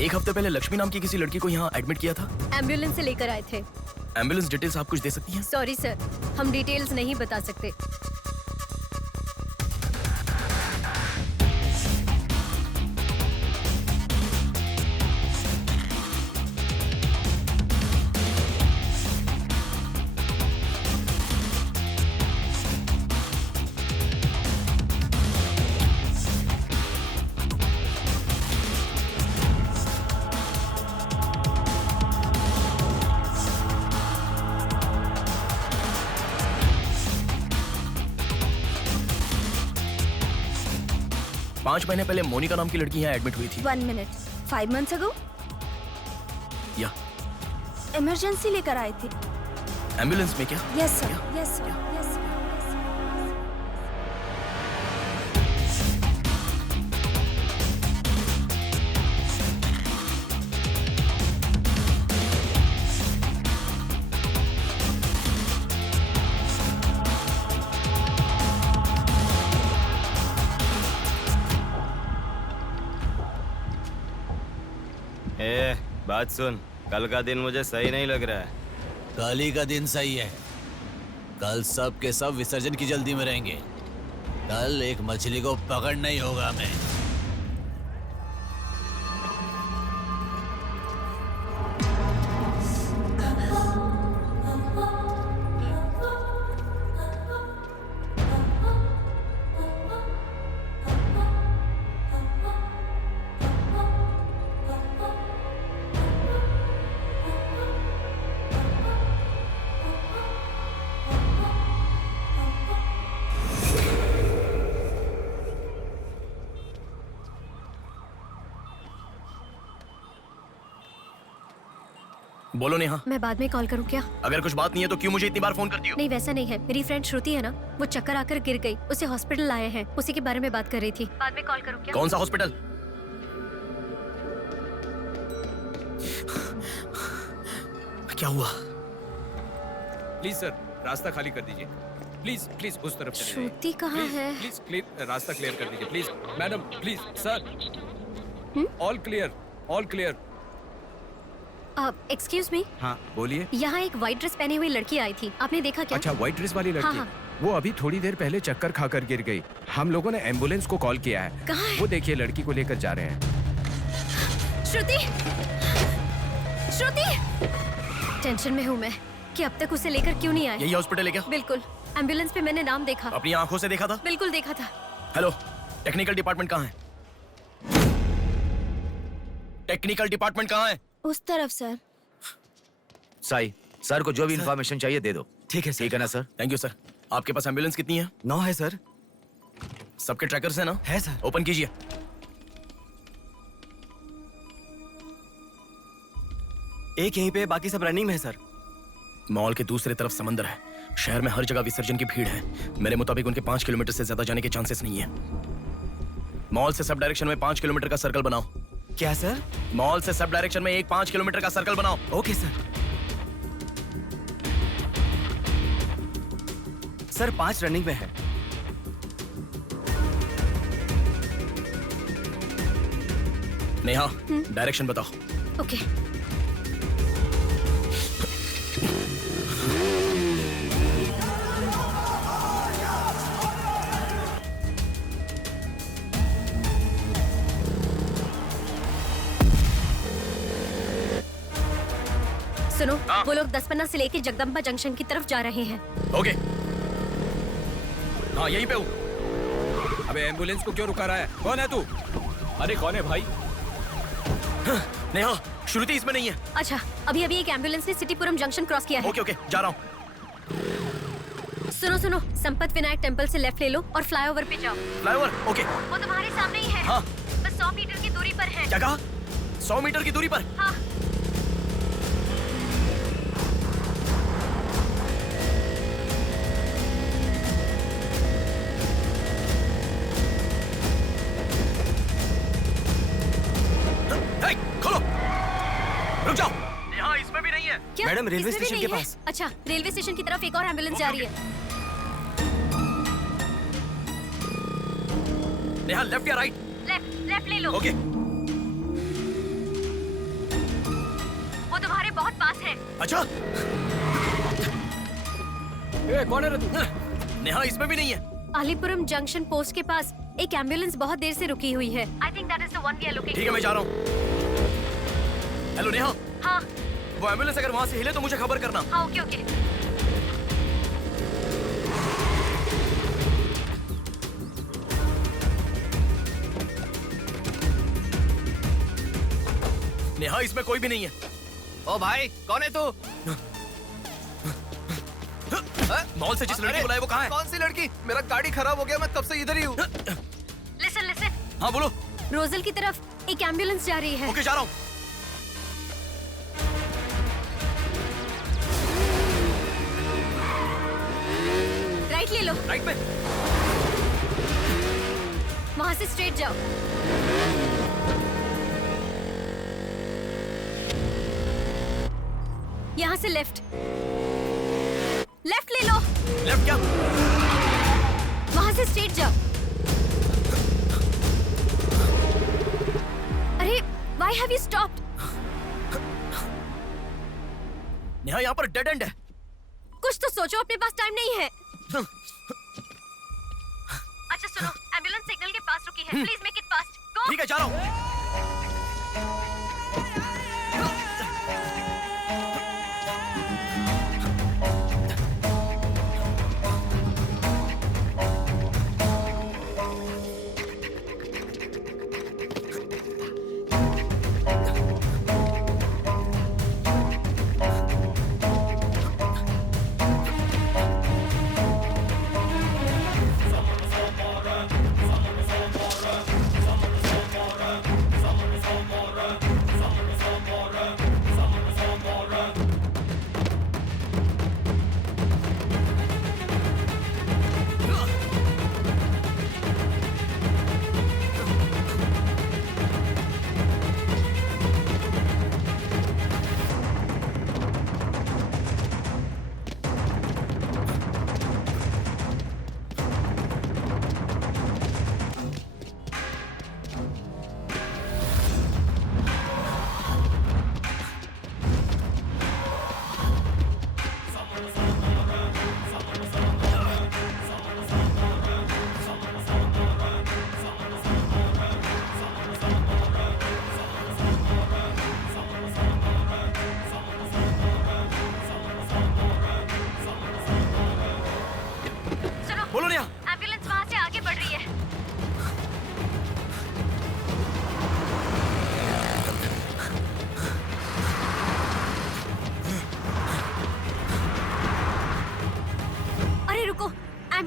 एक हफ्ते पहले लक्ष्मी नाम की किसी लड़की को यहाँ एडमिट किया था। एम्बुलेंस से लेकर आए थे। एम्बुलेंस डिटेल्स आप कुछ दे सकती हैं? सॉरी सर, हम डिटेल्स नहीं बता सकते। पांच महीने पहले मोनिका नाम की लड़की यहाँ एडमिट हुई थी। 1 मिनट। 5 months ago? या इमरजेंसी लेकर आए थे। एम्बुलेंस में क्या? Yes sir, yes sir, yes sir. बात सुन, कल का दिन मुझे सही नहीं लग रहा है। कल ही का दिन सही है। कल सब के सब विसर्जन की जल्दी में रहेंगे। कल एक मछली को पकड़ना ही होगा हमें। बोलो नेहा। मैं बाद में कॉल करूं क्या? अगर कुछ बात नहीं है तो क्यों मुझे इतनी बार फोन करती हो? नहीं वैसा नहीं है, मेरी फ्रेंड श्रुति है ना, वो चक्कर आकर गिर गई, उसे हॉस्पिटल लाए हैं, उसी के बारे में बात कर रही थी। बाद में कॉल करूं क्या? कौन सा हॉस्पिटल? क्या हुआ? प्लीज सर, रास्ता खाली कर दीजिए। प्लीज प्लीज उस तरफ चले जाइए। श्रुति कहाँ है? प्लीज क्लियर, रास्ता क्लियर कर दीजिए please. Madam please sir, all clear, all clear. Excuse me. हाँ बोलिए। यहाँ एक व्हाइट ड्रेस पहनी हुई लड़की आई थी, आपने देखा क्या? अच्छा, व्हाइट ड्रेस वाली लड़की? हाँ। वो अभी थोड़ी देर पहले चक्कर खाकर गिर गई। हम लोगों ने एम्बुलेंस को कॉल किया है। कहाँ है? वो देखिए लड़की को लेकर जा रहे हैं। श्रुति, श्रुति! टेंशन में हूँ मैं कि अब तक उसे लेकर क्यों नहीं आए। यही हॉस्पिटल है क्या? बिल्कुल। एम्बुलेंस पे मैंने नाम देखा। अपनी आंखों से देखा था? बिल्कुल देखा था। हेलो, टेक्निकल डिपार्टमेंट कहाँ है? टेक्निकल डिपार्टमेंट कहाँ है? उस तरफ सर। साई, सर को जो भी इंफॉर्मेशन चाहिए दे दो। ठीक है सर। ठीक है ना सर? Thank you sir. आपके पास एम्बुलेंस कितनी है? 9 है सर। सबके ट्रैकर्स है ना? है सर। ओपन कीजिए। एक यहीं पे, बाकी सब रनिंग में है सर। मॉल के दूसरी तरफ समंदर है। शहर में हर जगह विसर्जन की भीड़ है। मेरे मुताबिक उनके 5 किलोमीटर से ज्यादा जाने के चांसेस नहीं है। मॉल से सब डायरेक्शन में 5 किलोमीटर का सर्कल बनाओ। क्या सर? मॉल से सब डायरेक्शन में एक 5 किलोमीटर का सर्कल बनाओ। Okay sir. सर 5 रनिंग में है। नेहा, डायरेक्शन बताओ। ओके। सुनो, वो लोग 10 से लेके जगदम्बा जंक्शन की तरफ जा रहे हैं। ओके। हाँ, यहीं पे हूँ। अबे एम्बुलेंस को क्यों रुका रहा है? कौन है तू? अरे कौन है भाई? नेहा, श्रुति इसमें नहीं है। अच्छा, अभी अभी एक एम्बुलेंस ने सिटीपुरम जंक्शन क्रॉस किया है। ओके ओके, जा रहा हूँ। सुनो सुनो, संपत विनायक टेम्पल से लेफ्ट ले लो और फ्लाईओवर पे जाओ। फ्लाईओवर? ओके। वो तुम्हारे सामने ही है। हाँ। बस 100 मीटर की दूरी पर है। क्या कहा? 100 मीटर की दूरी पर? हाँ। खोलो। रुक जाओ। यहाँ इसमें भी नहीं है। क्या? मैडम, रेलवे इसमें भी स्टेशन नहीं के है? पास। अच्छा, रेलवे स्टेशन की तरफ एक और एम्बुलेंस जा रही है। नेहा, लेफ्ट या राइट? लेफ्ट ले लो। ओके। वो तुम्हारे बहुत पास है। अच्छा। कौन है रे तू? नेहा, इसमें भी नहीं है। अलीपुरम जंक्शन पोस्ट के पास एक एम्बुलेंस बहुत देर से रुकी हुई है। I think that is the one we are looking ठीक है, मैं जा रहा हूँ। हेलो नेहा। हाँ। वो एम्बुलेंस अगर वहाँ से हिले तो मुझे खबर करना। हाँ, ओके ओके। नेहा, इसमें कोई भी नहीं है। ओ भाई, कौन है तू? मॉल से जिस लड़की बुलाए वो कहाँ है? कौन सी लड़की? मेरा गाड़ी खराब हो गया, मैं कब से इधर ही हूँ। लिसन। हाँ बोलो। रोजल की तरफ एक एम्बुलेंस जा रही है। ओके, जा रहा हूँ। राइट ले लो। राइट में? वहाँ से स्ट्रेट जाओ। यहाँ से लेफ्ट ले लो। लेफ्ट क्या? वहाँ से स्ट्रेट जाओ। अरे, why have you stopped? Neha, यहाँ पर डेड एंड है। कुछ तो सोचो, अपने पास टाइम नहीं है। अच्छा सुनो, एम्बुलेंस सिग्नल के पास रुकी है। Please make it fast. Go. ठीक है, जा रहा हूँ।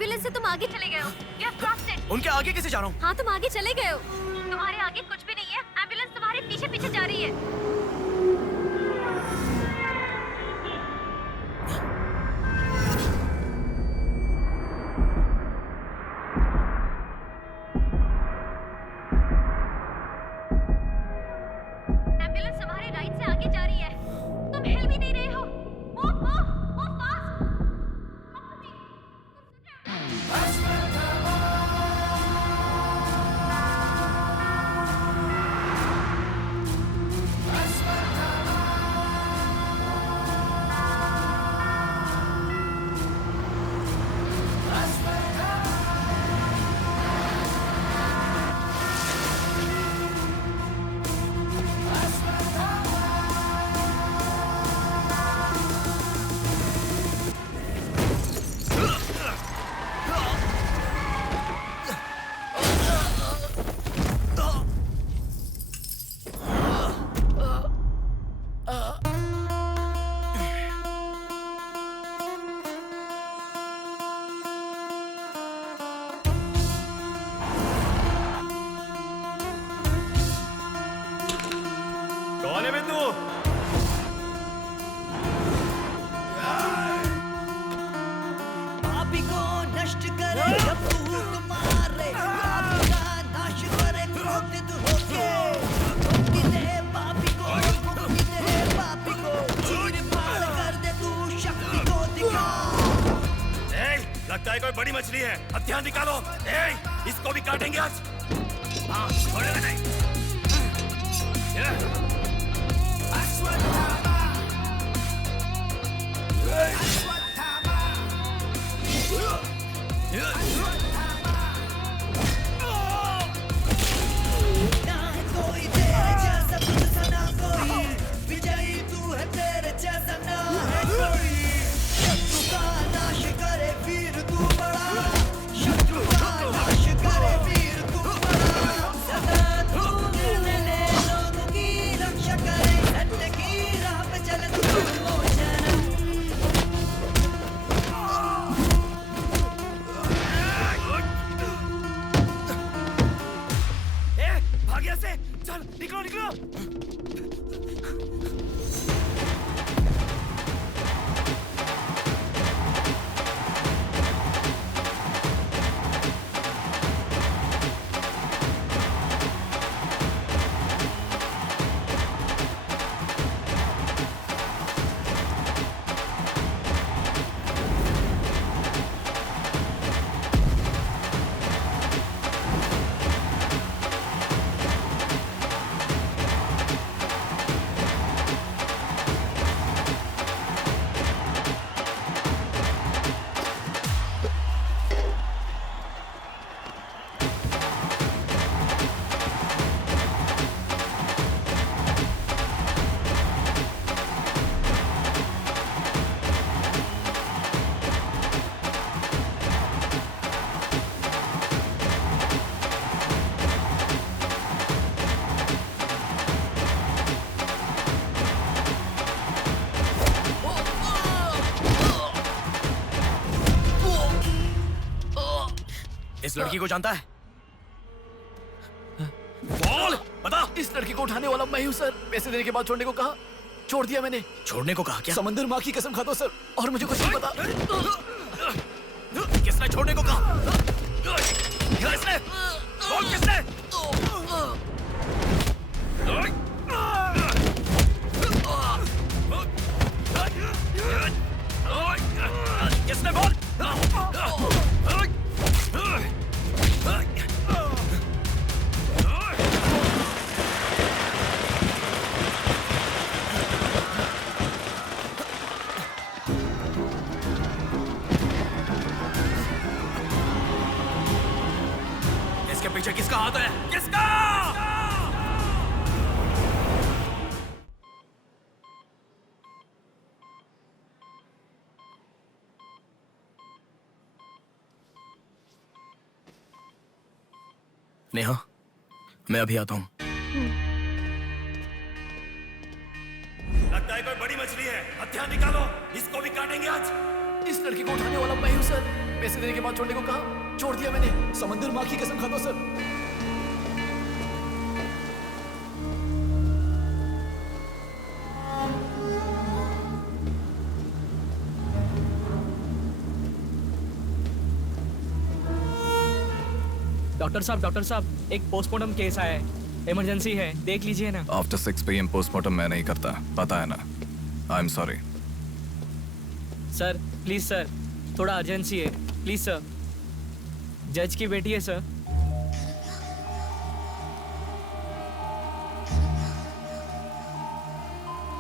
एम्बुलेंस से तुम आगे चले गए हो। You have crossed it. उनके आगे कैसे जा रहा हूँ? हाँ तुम आगे चले गए हो। तुम्हारे आगे कुछ भी नहीं है। एम्बुलेंस तुम्हारे पीछे पीछे जा रही है। एम्बुलेंस तुम्हारे राइट से आगे जा रही है। तुम हिल भी नहीं रहे हो। Move, move, move fast. कौन है बे तू? पापी को नष्ट करे जब फूक मारे, पापी का नाश करे क्रोधित होके। मुक्ति दे पापी को, मुक्ति दे पापी को, चीर फाड़ कर दे तू शक्ति को दिखा। लगता है कोई बड़ी मछली है। हथियार निकालो। इसको भी काटेंगे आज। हाँ, छोड़ेगा नहीं। ना है कोई तेरे जैसा, तुझसा ना कोई, विजयी तू है तेरे जैसा ना है कोई। शत्रु का नाश करे वीर तू बड़ा, शत्रु का नाश करे वीर तू बड़ा। सदा तू निर्णय ले लोगों की रक्षा करे, सत्य की राह पे चले तू निर्मोचन। भाग यहाँ से। चल निकलो निकलो। इस लड़की को जानता है? बोल बता। इस लड़की को उठाने वाला मैं हूँ सर। पैसे देने के बाद छोड़ने को कहा, छोड़ दिया मैंने। छोड़ने को कहा क्या? समंदर माँ की कसम खाता हूँ सर, और मुझे कुछ नहीं पता। किसने छोड़ने को कहा? किसने? बोल किसने? किसने बोल? इसके पीछे किसका हाथ है? किसका? नेहा, मैं अभी आता हूँ। लगता है कोई बड़ी मछली है। हथियार निकालो। इसको भी काटेंगे आज। इस लड़की को उठाने वाला मैं हूँ सर। पैसे देने के बाद छोड़ने को कहा, छोड़ दिया मैंने। समंदर माँ की कसम खाता हूं सर। डॉक्टर साहब, एक पोस्टमार्टम केस आया है, इमरजेंसी है, देख लीजिए ना। आफ्टर 6 PM पोस्टमार्टम मैं नहीं करता, पता है ना। I am sorry sir, please sir, थोड़ा अर्जेंसी है, प्लीज सर। जज की बेटी है सर।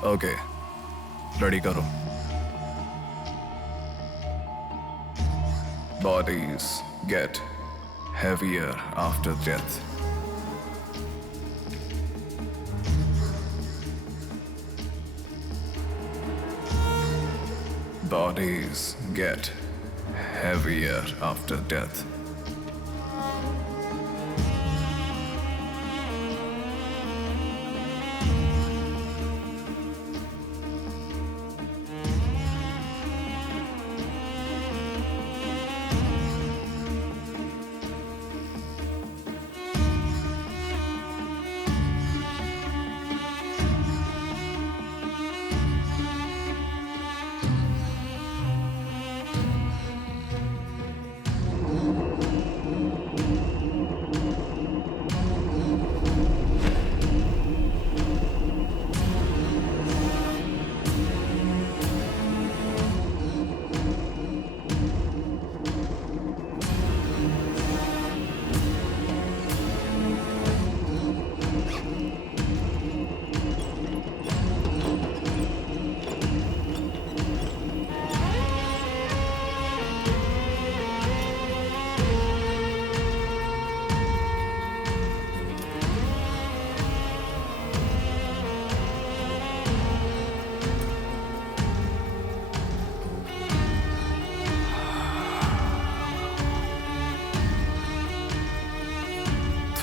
ओके, रेडी करो। Bodies get heavier after death. Bodies get heavier after death.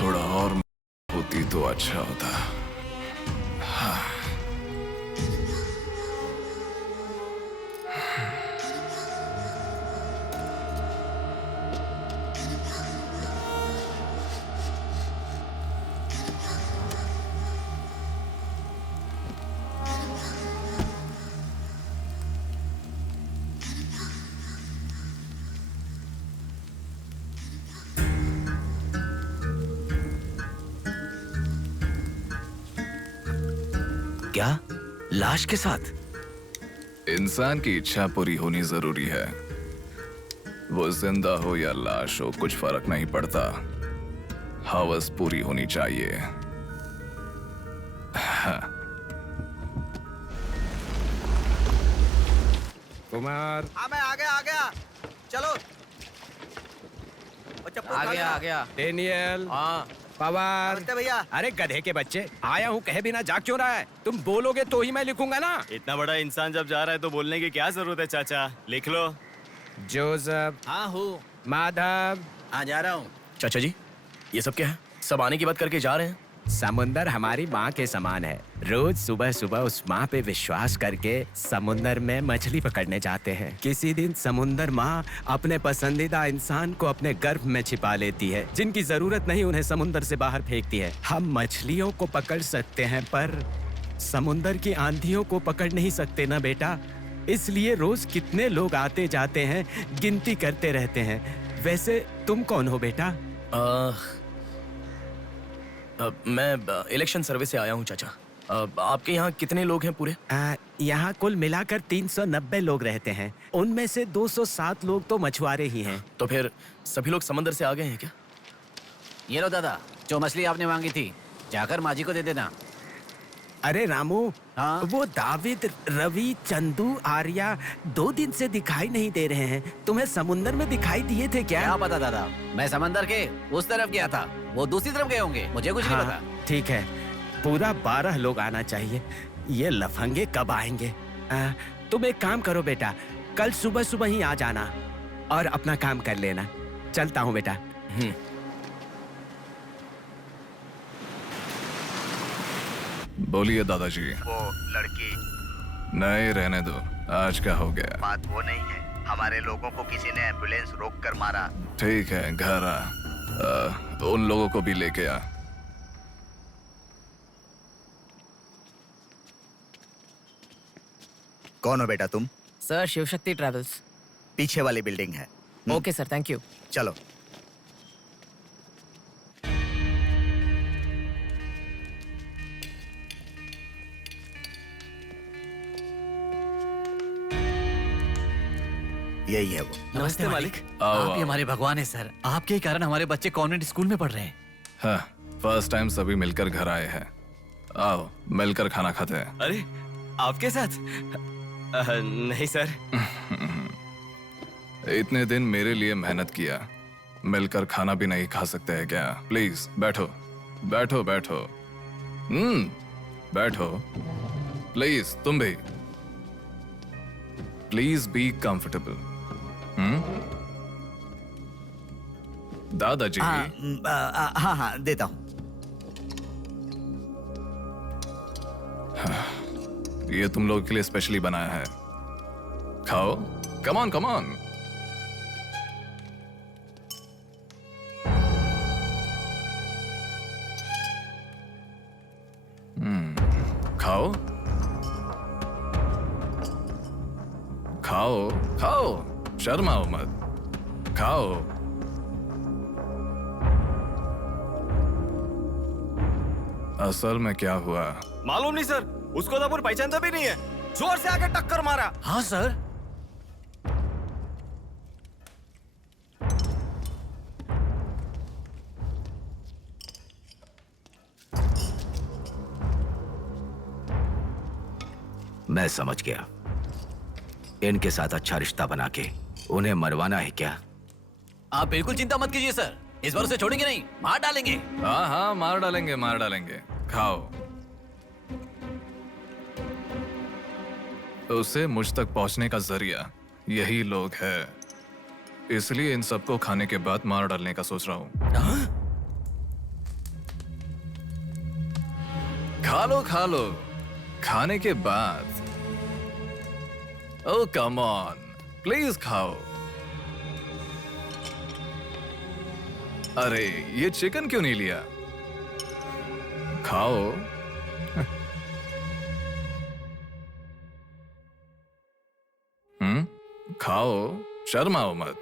थोड़ा और होती तो अच्छा होता। हाँ। क्या? लाश के साथ? इंसान की इच्छा पूरी होनी जरूरी है। वो जिंदा हो या लाश हो, कुछ फर्क नहीं पड़ता। हवस पूरी होनी चाहिए। हाँ। कुमार, हाँ मैं आ गया। चलो। आ गया। डेनियल, हाँ। पवार, भैया। अरे गधे के बच्चे, आया हूँ कहे बिना जाग क्यों रहा है? तुम बोलोगे तो ही मैं लिखूंगा ना। इतना बड़ा इंसान जब जा रहा है तो बोलने की क्या जरूरत है चाचा, लिख लो। जोसेफ। हाँ हूँ। माधव। हाँ जा रहा हूँ। चाचा जी, ये सब क्या है? सब आने की बात करके जा रहे हैं। समुंदर हमारी माँ के समान है। रोज सुबह सुबह उस माँ पे विश्वास करके समुंदर में मछली पकड़ने जाते हैं। किसी दिन समुंदर माँ अपने पसंदीदा इंसान को अपने गर्भ में छिपा लेती है। जिनकी जरूरत नहीं उन्हें समुंदर से बाहर फेंकती है। हम मछलियों को पकड़ सकते हैं पर समुंदर की आंधियों को पकड़ नहीं सकते ना बेटा। इसलिए रोज कितने लोग आते जाते हैं, गिनती करते रहते हैं। वैसे तुम कौन हो बेटा? मैं इलेक्शन सर्विस से आया हूँ चाचा। आपके यहाँ कितने लोग हैं पूरे? यहाँ कुल मिलाकर 390 लोग रहते हैं। उनमें से 207 लोग तो मछुआरे ही हैं। तो फिर सभी लोग समंदर से आ गए हैं क्या? ये लो दादा, जो मछली आपने मांगी थी, जाकर माँ जी को दे देना। अरे रामू, हाँ? वो दाविद, रवि, चंदू, आर्या 2 दिन से दिखाई नहीं दे रहे हैं। तुम्हें समुंदर में दिखाई दिए थे क्या? क्या पता दादा, मैं समंदर के उस तरफ गया था, वो दूसरी तरफ गए होंगे, मुझे कुछ नहीं पता। ठीक है, पूरा 12 लोग आना चाहिए। ये लफंगे कब आएंगे? तुम एक काम करो बेटा, कल सुबह सुबह ही आ जाना और अपना काम कर लेना। चलता हूँ बेटा। बोलिए दादाजी। वो लड़की। नहीं, रहने दो, आज का हो गया। बात वो नहीं है, हमारे लोगों को किसी ने एम्बुलेंस रोक कर मारा। ठीक है, घर आ। उन लोगों को भी लेके आ। कौन हो बेटा तुम? Sir, Shivshakti travels. पीछे वाली बिल्डिंग है। Okay sir, thank you. चलो। यही है वो। नमस्ते मालिक। आओ, आप ही आओ। हमारे भगवान है सर। आपके ही कारण हमारे बच्चे कॉन्वेंट स्कूल में पढ़ रहे हैं। हाँ, फर्स्ट टाइम सभी मिलकर घर आए हैं। आओ, मिलकर खाना खाते हैं। अरे आपके साथ? नहीं सर। इतने दिन मेरे लिए मेहनत किया, मिलकर खाना भी नहीं खा सकते हैं क्या? प्लीज बैठो, बैठो, बैठो। बैठो। प्लीज तुम भी। Please be comfortable. दादाजी। हाँ हाँ देता हूँ। ये तुम लोगों के लिए स्पेशली बनाया है, खाओ। Come on, come on. खाओ, खाओ, खाओ, शर्माओ मत, खाओ। असल में क्या हुआ? मालूम नहीं सर, उसको तो पहचानता भी नहीं है। जोर से आके टक्कर मारा। हाँ सर। मैं समझ गया। इनके साथ अच्छा रिश्ता बना के उन्हें मरवाना है क्या? आप बिल्कुल चिंता मत कीजिए सर, इस बार उसे छोड़ेंगे नहीं, मार डालेंगे। हाँ हाँ, मार डालेंगे, मार डालेंगे। खाओ। उसे मुझ तक पहुंचने का जरिया यही लोग है, इसलिए इन सबको खाने के बाद मार डालने का सोच रहा हूं। खा लो, खा लो। खाने के बाद। ओह कम ऑन, प्लीज खाओ। अरे ये चिकन क्यों नहीं लिया? खाओ। खाओ, शर्माओ मत।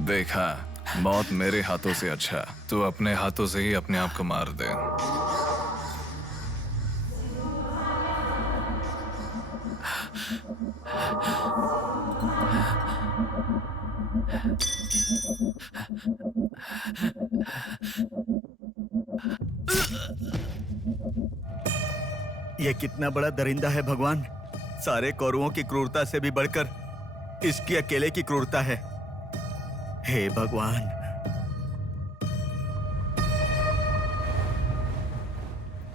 देखा, मौत मेरे हाथों से अच्छा तू अपने हाथों से ही अपने आप को मार दे। ये कितना बड़ा दरिंदा है भगवान। सारे कौरवों की क्रूरता से भी बढ़कर इसकी अकेले की क्रूरता है। हे भगवान।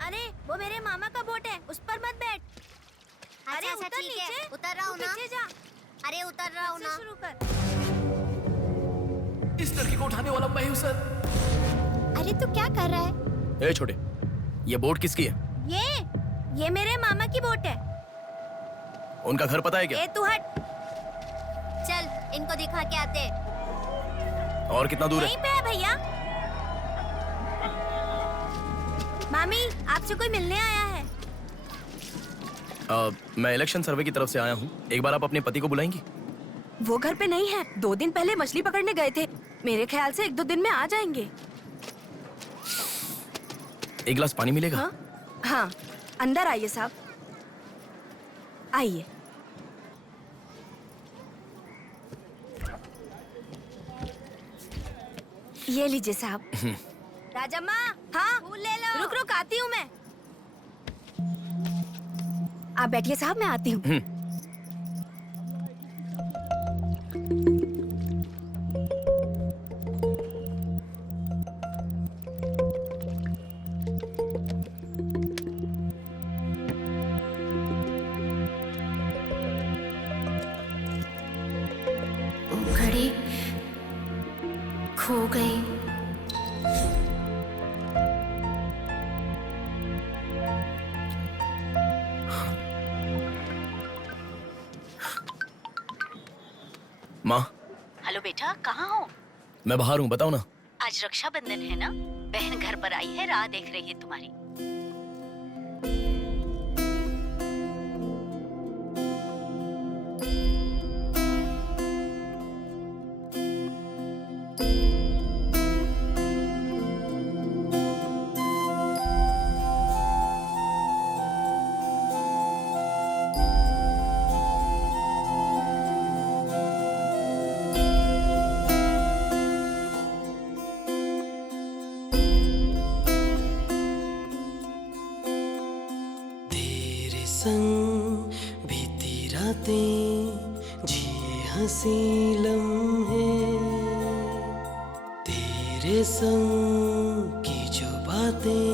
अरे वो मेरे मामा का बोट है, उस पर मत बैठ। अरे अच्छा, उतर ठीक है, नीचे, उतर रहा हूँ ना। पीछे जा। अरे उतर रहा हूँ ना। शुरू कर। इस लड़की को उठाने वाला मैं हूँ सर। अरे तू क्या कर रहा है? ए छोटे, ये बोट किसकी है? ये मेरे मामा की बोट है। उनका घर पता है क्या? ए तू हट। चल इनको दिखा के आते। और कितना दूर यहीं पे है भैया। मामी आपसे कोई मिलने आया है। मैं इलेक्शन सर्वे की तरफ से आया हूँ। एक बार आप अपने पति को बुलाएंगी? वो घर पे नहीं है, 2 दिन पहले मछली पकड़ने गए थे। मेरे ख्याल से 1-2 दिन में आ जाएंगे। एक गिलास पानी मिलेगा? हाँ, अंदर आइए साहब, आइए। ये लीजिए साहब। राजम्मा, हाँ फूल ले लो। रुक रुक आती हूँ मैं। आप बैठिए साहब, मैं आती हूँ। घड़ी खो गई। माँ, हेलो बेटा, कहाँ हो? मैं बाहर हूँ, बताओ ना। आज रक्षाबंधन है ना, बहन घर पर आई है, राह देख रही है तुम्हारी। संग बीती रातें जिए हंसी लम्हे, तेरे संग की जो बातें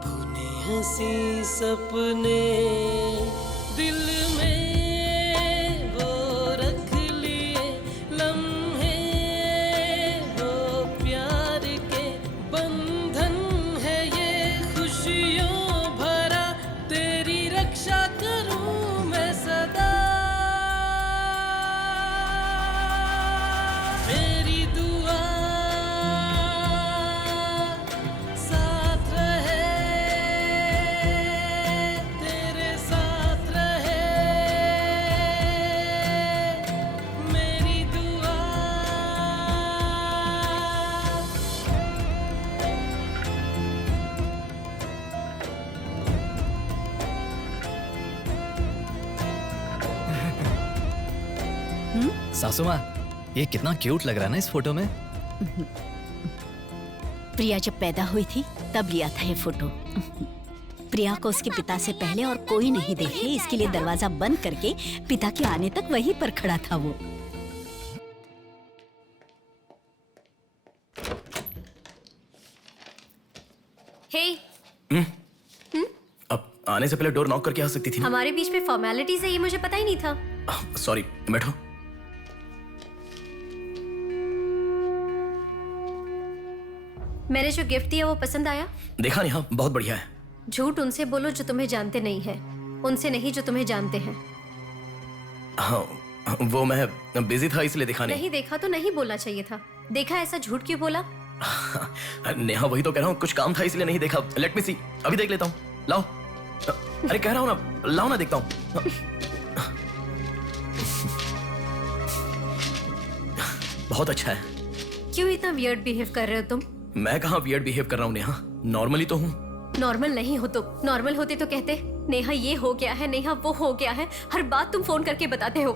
बुने हंसी सपने, दिल में वो रख लिए लम्हे, वो प्यार के बंधन है ये खुशियों भरा, तेरी रक्षा करूं मैं सदा, मेरी दुआ साथ रहे, तेरे साथ रहे, मेरी दुआ। सासू माँ, ये कितना क्यूट लग रहा है ना इस फोटो में। प्रिया जब पैदा हुई थी तब लिया था ये फोटो। प्रिया को उसके पिता से पहले और कोई नहीं देखे, इसके लिए दरवाजा बंद करके पिता के आने तक वहीं पर खड़ा था वो। हे, अब आने से पहले डोर नॉक करके आ सकती थी ना? हमारे बीच में फॉर्मेलिटीज है, ये मुझे पता ही नहीं था। सॉरी, बैठो। मैंने जो गिफ्ट दिया वो पसंद आया? देखा नहीं? हाँ, बहुत बढ़िया है। झूठ उनसे बोलो जो तुम्हें जानते नहीं है, उनसे नहीं जो तुम्हें जानते हैं। हाँ, वो मैं बिजी था इसलिए देखा नहीं। नहीं देखा तो नहीं बोलना चाहिए था। देखा ऐसा झूठ क्यों बोला? नेहा, वही तो कह रहा हूँ, कुछ काम था इसलिए नहीं देखा। लेट मी सी, अभी देख लेता हूँ। लाओ। अरे कह रहा हूँ ना, लाओ ना, देखता हूँ। बहुत अच्छा है। क्यों इतना वियर्ड बिहेव कर रहे हो तुम? मैं कहाँ वियर्ड बिहेव कर रहा हूँ नेहा, नॉर्मली तो हूँ। नॉर्मल नहीं हो तुम। नॉर्मल होते तो कहते नेहा ये हो गया है, नेहा वो हो गया है। हर बात तुम फोन करके बताते हो।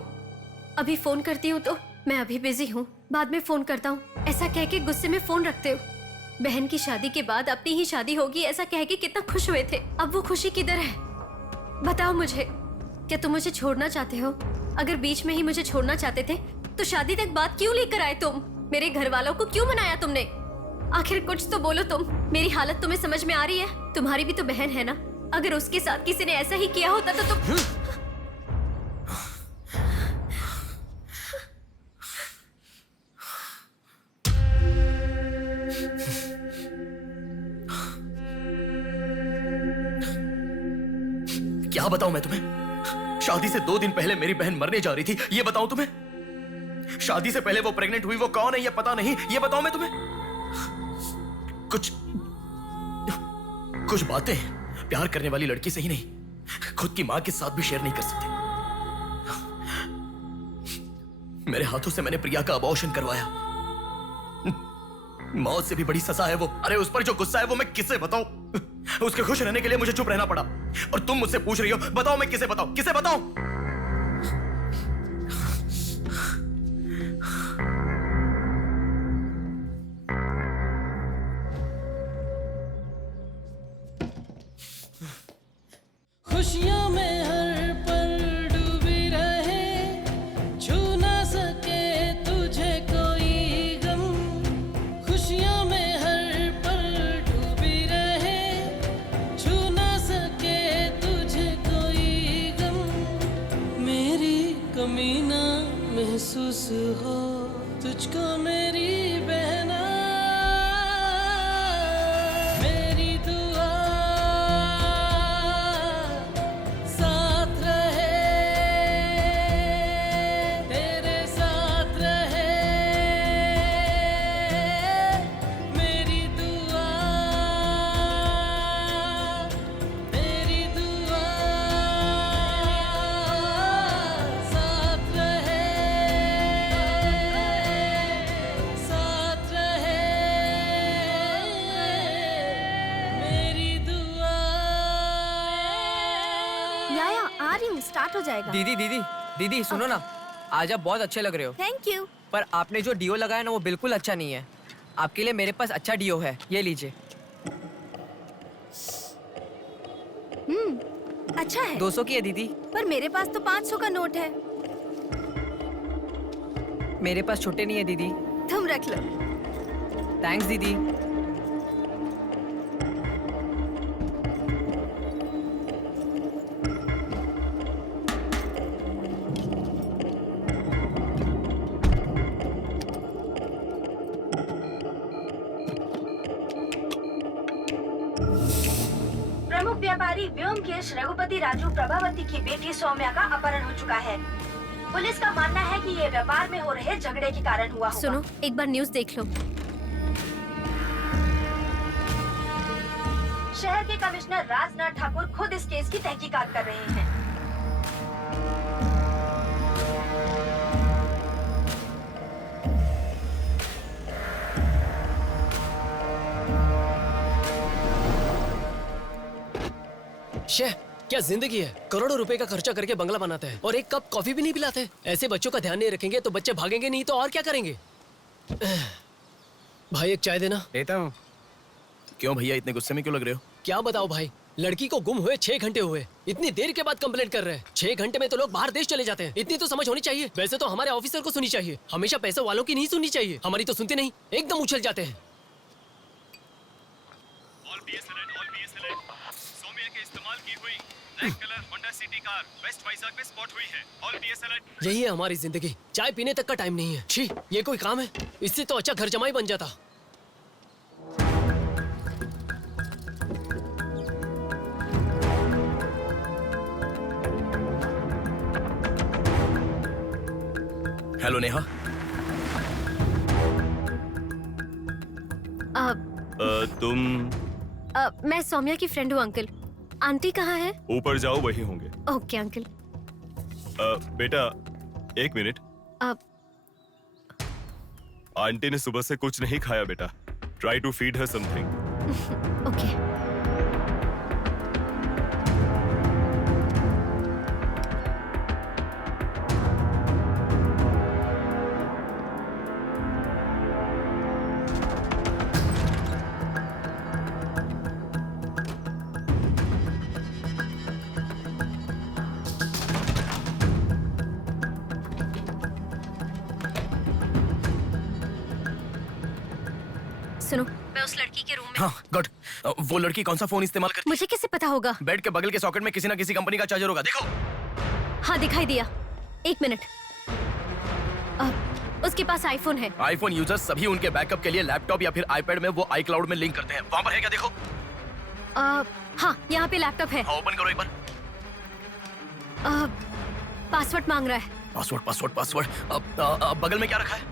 अभी फोन करती हूँ तो मैं अभी बिजी हूँ, बाद में फोन करता हूँ, ऐसा कह के गुस्से में फोन रखते हो। बहन की शादी के बाद अपनी ही शादी होगी ऐसा कह के कितना खुश हुए थे, अब वो खुशी किधर है? बताओ मुझे, क्या तुम मुझे छोड़ना चाहते हो? अगर बीच में ही मुझे छोड़ना चाहते थे तो शादी तक बात क्यों लेकर आए तुम? मेरे घर वालों को क्यों मनाया तुमने? आखिर कुछ तो बोलो तुम। मेरी हालत तुम्हें समझ में आ रही है? तुम्हारी भी तो बहन है ना, अगर उसके साथ किसी ने ऐसा ही किया होता तो तुम क्या बताऊं मैं तुम्हें? शादी से 2 दिन पहले मेरी बहन मरने जा रही थी, ये बताऊं तुम्हें? शादी से पहले वो प्रेग्नेंट हुई, वो कौन है ये पता नहीं, ये बताऊं मैं तुम्हें? कुछ बातें प्यार करने वाली लड़की से ही नहीं, खुद की मां के साथ भी शेयर नहीं कर सकते। मेरे हाथों से मैंने प्रिया का अबॉर्शन करवाया। मौत से भी बड़ी सजा है वो। अरे उस पर जो गुस्सा है वो मैं किसे बताऊं? उसके खुश रहने के लिए मुझे चुप रहना पड़ा, और तुम मुझसे पूछ रही हो बताओ मैं किसे बताऊं, किसे बताऊं? खुशियों में हर पल डूबी रहे, छू ना सके तुझे कोई गम। खुशियों में हर पल डूबी रहे, छू ना सके तुझे कोई गम। मेरी कमी ना महसूस हो तुझको मेरी बहना, मेरी दुआ स्टार्ट हो जाएगा। दीदी सुनो ना, आज आप बहुत अच्छे लग रहे हो। Thank you. पर आपने जो डियो लगाया ना वो बिल्कुल अच्छा नहीं है। आपके लिए मेरे पास अच्छा डियो है, ये लीजिए। अच्छा है। 200 की है दीदी। पर मेरे पास तो 500 का नोट है। मेरे पास छोटे नहीं है दीदी। तुम रख लो। थैंक्स दीदी। प्रमुख व्यापारी व्योमकेश रघुपति राजू प्रभावती की बेटी सौम्या का अपहरण हो चुका है। पुलिस का मानना है कि ये व्यापार में हो रहे झगड़े के कारण हुआ होगा। सुनो, एक बार न्यूज़ देख लो। शहर के कमिश्नर राजनाथ ठाकुर खुद इस केस की तहकीकात कर रहे हैं। शेह, क्या जिंदगी है? करोड़ों रुपए का खर्चा करके बंगला बनाते हैं और एक कप कॉफी भी नहीं पिलाते। ऐसे बच्चों का ध्यान नहीं रखेंगे तो बच्चे भागेंगे नहीं तो और क्या करेंगे? भाई एक चाय देना। देता हूँ। क्यों भैया इतने गुस्से में क्यों लग रहे हो? क्या बताओ भाई, लड़की को गुम हुए 6 घंटे हुए, इतनी देर के बाद कंप्लेंट कर रहे हैं। 6 घंटे में तो लोग बाहर देश चले जाते हैं। इतनी तो समझ होनी चाहिए। वैसे तो हमारे ऑफिसर को सुनी चाहिए, हमेशा पैसे वालों की नहीं सुननी चाहिए। हमारी तो सुनते नहीं, एकदम उछल जाते हैं। Black colour Honda City car west Vizag में स्पॉट हुई है। All PS alert. यही है हमारी जिंदगी, चाय पीने तक का टाइम नहीं है। छी, ये कोई काम है? इससे तो अच्छा घर जमाई बन जाता। हेलो नेहा। तुम? मैं सौम्या की फ्रेंड हूँ अंकल। आंटी कहाँ है? ऊपर जाओ, वही होंगे। Okay uncle. बेटा 1 मिनट। आंटी ने सुबह से कुछ नहीं खाया बेटा। Try to feed her something. Okay. मैं उस लड़की के रूम में। हाँ गुड। वो लड़की कौन सा फोन इस्तेमाल करती? मुझे कैसे पता होगा? बेड के बगल के सॉकेट में किसी ना किसी कंपनी का चार्जर होगा, देखो। हाँ दिखाई दिया। 1 मिनट। उसके पास आईफोन है। आईफोन यूजर्स सभी उनके बैकअप के लिए लैपटॉप या फिर आईपैड में वो iCloud में लिंक करते हैं। वहाँ पर है क्या, देखो। हाँ यहाँ पे लैपटॉप है। ओपन करो एक बार। पासवर्ड मांग रहा है। पासवर्ड। बगल में क्या रखा है?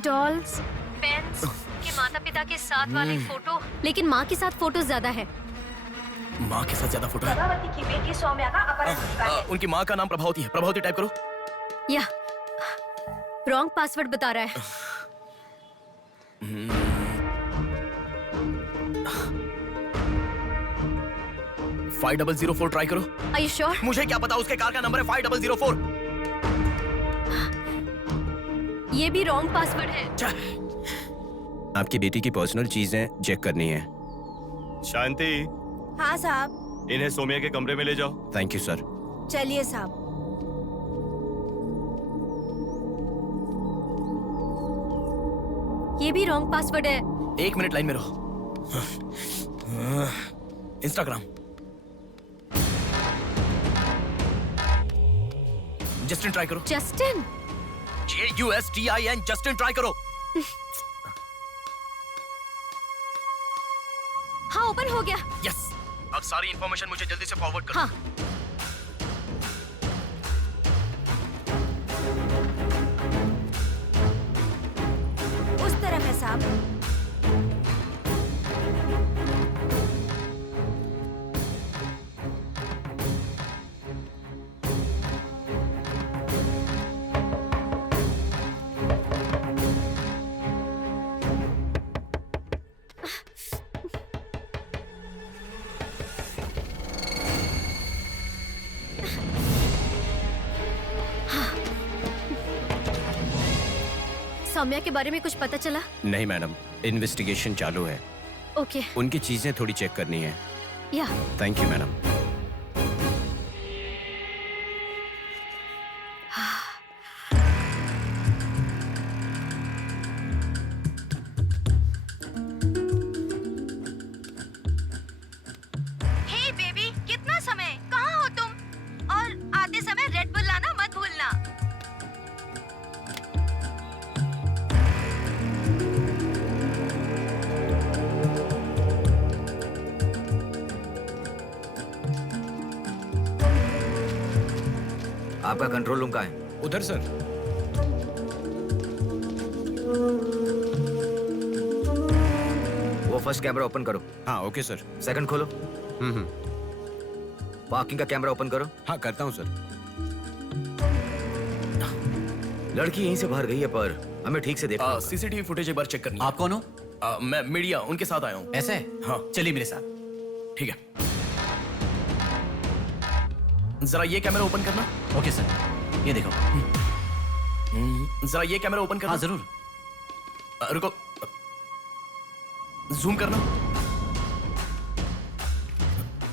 डॉल्स, पेन्स के माता पिता के साथ वाली फोटो, लेकिन माँ के साथ फोटो ज्यादा है। माँ के साथ ज्यादा फोटो है। प्रभावती की बेटी सौम्या का अपहरण हो चुका है। उनकी माँ का नाम प्रभावती है। प्रभावती टाइप करो। या रॉन्ग पासवर्ड बता रहा है। 5004 ट्राई करो। Are you sure? मुझे क्या पता, उसके कार का नंबर है 5004। ये भी रॉन्ग पासवर्ड है। आपकी बेटी की पर्सनल चीजें चेक करनी है। शांति, हाँ साहब। इन्हें सोमिया के कमरे में ले जाओ। Thank you sir. चलिए साहब। ये भी रॉन्ग पासवर्ड है। 1 मिनट लाइन में रहो। इंस्टाग्राम। जस्टिन ट्राई करो। जस्टिन? JUSTIN, जस्टिन ट्राई करो। हाँ ओपन हो गया। यस। अब सारी इंफॉर्मेशन मुझे जल्दी से फॉरवर्ड करो। हाँ। उस तरफ है साहब। सौम्या के बारे में कुछ पता चला? नहीं मैडम, इन्वेस्टिगेशन चालू है। ओके। उनकी चीजें थोड़ी चेक करनी है। या thank you madam. Hey baby, कितना समय? कहाँ हो तुम? और आते समय रेड बुल लाना मत भूलना। आपका कंट्रोल रूम कहाँ है? उधर सर। वो फर्स्ट कैमरा ओपन करो। हाँ ओके सर। सेकंड खोलो। पार्किंग का कैमरा ओपन करो। हाँ करता हूँ सर। लड़की यहीं से बाहर गई है, पर हमें ठीक से देखना। सीसीटीवी फुटेज एक बार चेक करनी है। आप कौन हो? मैं मीडिया, उनके साथ आया हूँ। ऐसे? हाँ चलिए मेरे साथ। ठीक है। जरा ये कैमरा ओपन करना। ओके सर, ये देखो। जरा ये कैमरा ओपन करना। हाँ जरूर। रुको, जूम करना।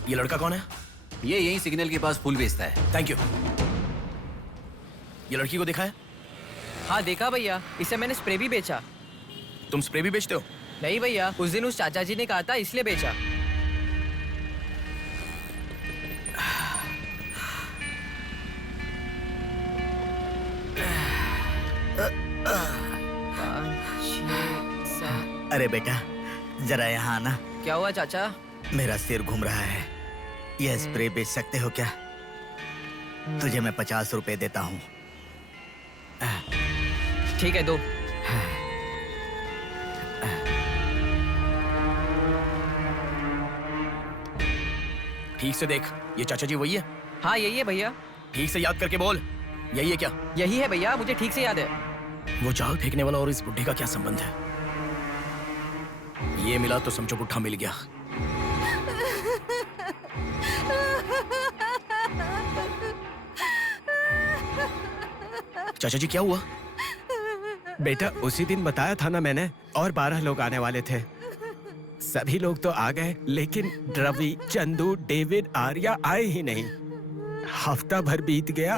ये लड़का कौन है? ये यही सिग्नल के पास फूल बेचता है। Thank you. ये लड़की को देखा है? हाँ देखा भैया, इसे मैंने स्प्रे भी बेचा। तुम स्प्रे भी बेचते हो? नहीं भैया, उस दिन उस चाचा जी ने कहा था इसलिए बेचा। अरे बेटा, जरा यहाँ आना। क्या हुआ चाचा? मेरा सिर घूम रहा है। यह स्प्रे बेच सकते हो क्या? तुझे मैं 50 रुपए देता हूँ। ठीक है, दो। ठीक से देख, ये चाचा जी वही है? हाँ यही है भैया। ठीक से याद करके बोल, यही है क्या? यही है भैया, मुझे ठीक से याद है। वो जाल फेंकने वाला और इस बुड्ढे का क्या संबंध है? ये मिला तो समझो बुड्ढा मिल गया। चाचा जी क्या हुआ? बेटा उसी दिन बताया था ना मैंने, और 12 लोग आने वाले थे। सभी लोग तो आ गए, लेकिन रवि, चंदू, डेविड, आर्या आए ही नहीं। हफ्ता भर बीत गया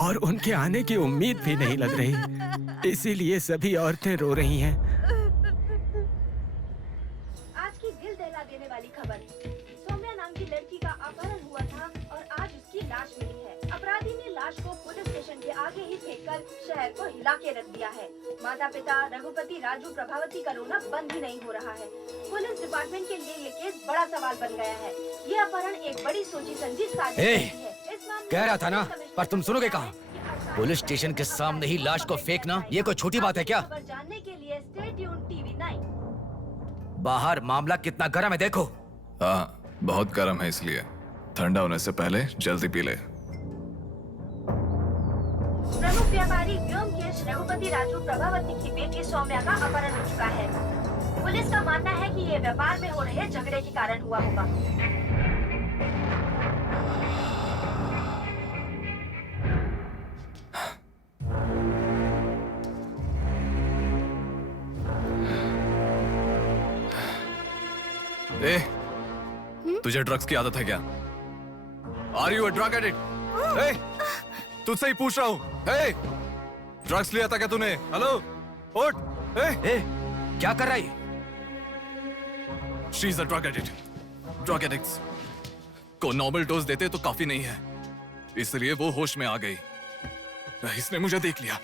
और उनके आने की उम्मीद भी नहीं लग रही। इसीलिए सभी औरतें रो रही हैं। आज की दिल दहला देने वाली खबर। सौम्या नाम की लड़की का अपहरण हुआ था और आज उसकी लाश मिली है। अपराधी ने लाश को पुलिस स्टेशन के आगे ही फेंककर शहर को हिला के रख दिया है। माता पिता रघुपति राजू प्रभावती का रोना बंद ही नहीं हो रहा है। पुलिस डिपार्टमेंट के लिए ये केस बड़ा सवाल बन गया है। ये अपहरण एक बड़ी सोची समझी साजिश है। इस मामले कह रहा था ना, पर तुम सुनोगे कहाँ? पुलिस स्टेशन के सामने ही लाश को फेंकना ये कोई छोटी बात है क्या? खबर जानने के लिए स्टे ट्यून्ड टीवी 9। बाहर मामला कितना गर्म है देखो। हाँ, बहुत गर्म है, इसलिए ठंडा होने से पहले जल्दी पी ले। प्रमुख व्यापारी व्योमकेश रघुपति राजू प्रभावती की बेटी सौम्या का अपहरण हो चुका है। पुलिस का मानना है कि ये व्यापार में हो रहे झगड़े के कारण हुआ होगा। ए, तुझे ड्रग्स की आदत है क्या? Are you a drug addict? ए, तुझसे ही पूछ रहा हूँ। ए, ड्रग्स लिया था क्या तूने? हेलो, उठ। ए, क्या कर रहा है? She is a drug addict. Drug addicts को नॉर्मल डोज देते तो काफी नहीं है, इसलिए वो होश में आ गई। इसने मुझे देख लिया।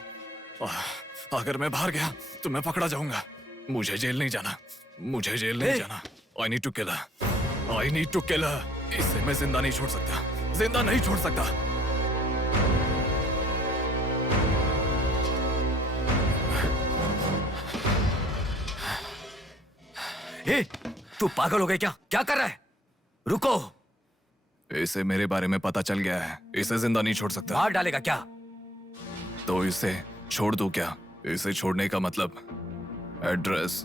अगर मैं बाहर गया तो मैं पकड़ा जाऊंगा। मुझे जेल नहीं जाना, मुझे जेल नहीं जाना। I need to kill her. I need to kill her. इसे मैं जिंदा नहीं छोड़ सकता, जिंदा नहीं छोड़ सकता। ए, तू पागल हो गया क्या? क्या कर रहा है? रुको। इसे मेरे बारे में पता चल गया है, इसे जिंदा नहीं छोड़ सकता। मार डालेगा क्या? तो इसे छोड़ दूं क्या? इसे छोड़ने का मतलब एड्रेस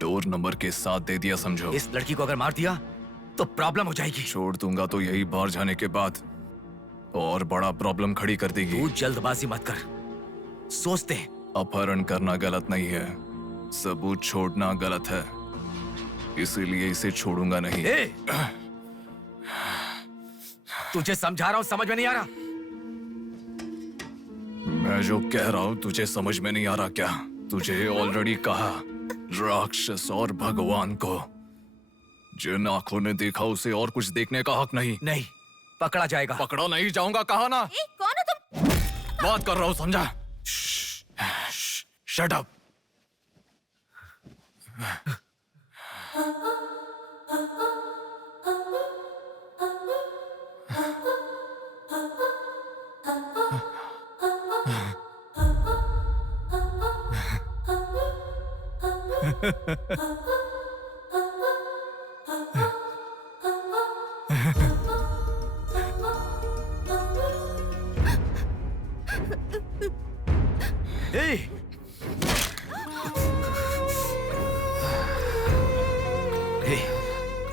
डोर नंबर के साथ दे दिया, समझो। इस लड़की को अगर मार दिया तो प्रॉब्लम हो जाएगी। छोड़ दूंगा तो यही बाहर जाने के बाद और बड़ा प्रॉब्लम खड़ी कर देगी। तू जल्दबाजी मत कर, सोचते हैं। अपहरण करना गलत नहीं है, सबूत छोड़ना गलत है, इसीलिए इसे छोड़ूंगा नहीं। तुझे समझा रहा हूं, समझ में नहीं आ रहा? मैं जो कह रहा हूं तुझे समझ में नहीं आ रहा क्या? तुझे ऑलरेडी कहा, राक्षस और भगवान को जिन आंखों ने देखा उसे और कुछ देखने का हक नहीं। नहीं, पकड़ा जाएगा। पकड़ा नहीं जाऊंगा, कहा ना। कौन हो तुम? बात कर रहा हूं, समझा? Shut up.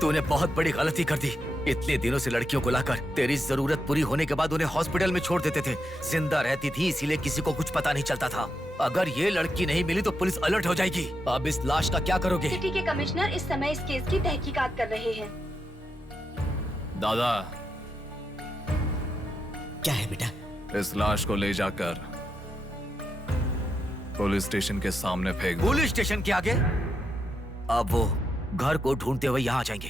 तूने बहुत बड़ी गलती कर दी। इतने दिनों से लड़कियों को लाकर तेरी जरूरत पूरी होने के बाद उन्हें हॉस्पिटल में छोड़ देते थे। जिंदा रहती थी इसीलिए किसी को कुछ पता नहीं चलता था। अगर ये लड़की नहीं मिली तो पुलिस अलर्ट हो जाएगी। अब इस लाश का क्या करोगे? सिटी के कमिश्नर इस समय इस केस की तहकीकात कर रहे हैं। दादा, क्या है बेटा? इस लाश को ले जाकर पुलिस स्टेशन के सामने फेंक दो। पुलिस स्टेशन के आगे? अब वो घर को ढूंढते हुए यहाँ आ जाएंगे।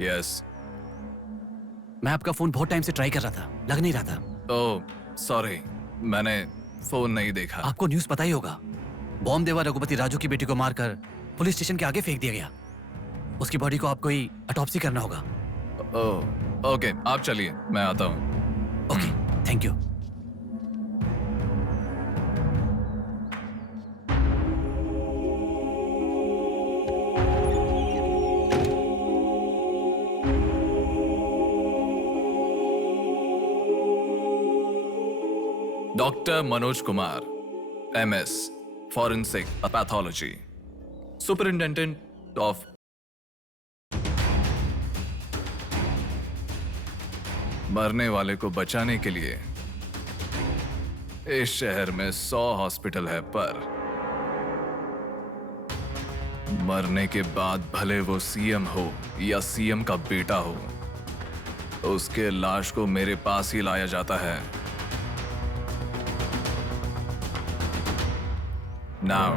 यस। मैं आपका फोन बहुत टाइम से ट्राई कर रहा था, लग नहीं रहा था। ओह, सॉरी, मैंने फोन नहीं देखा। आपको न्यूज़ पता ही होगा, बॉम्ब देवा रघुपति राजू की बेटी को मारकर पुलिस स्टेशन के आगे फेंक दिया गया। उसकी बॉडी को आपको ही ऑटोप्सी करना होगा। ओह, ओके, आप चलिए, मैं आता हूँ। Okay, thank you. Doctor Manoj Kumar, MS, Forensic Pathology, Superintendent of मरने वाले को बचाने के लिए इस शहर में 100 हॉस्पिटल है, पर मरने के बाद भले वो सीएम हो या सीएम का बेटा हो, उसके लाश को मेरे पास ही लाया जाता है। Now,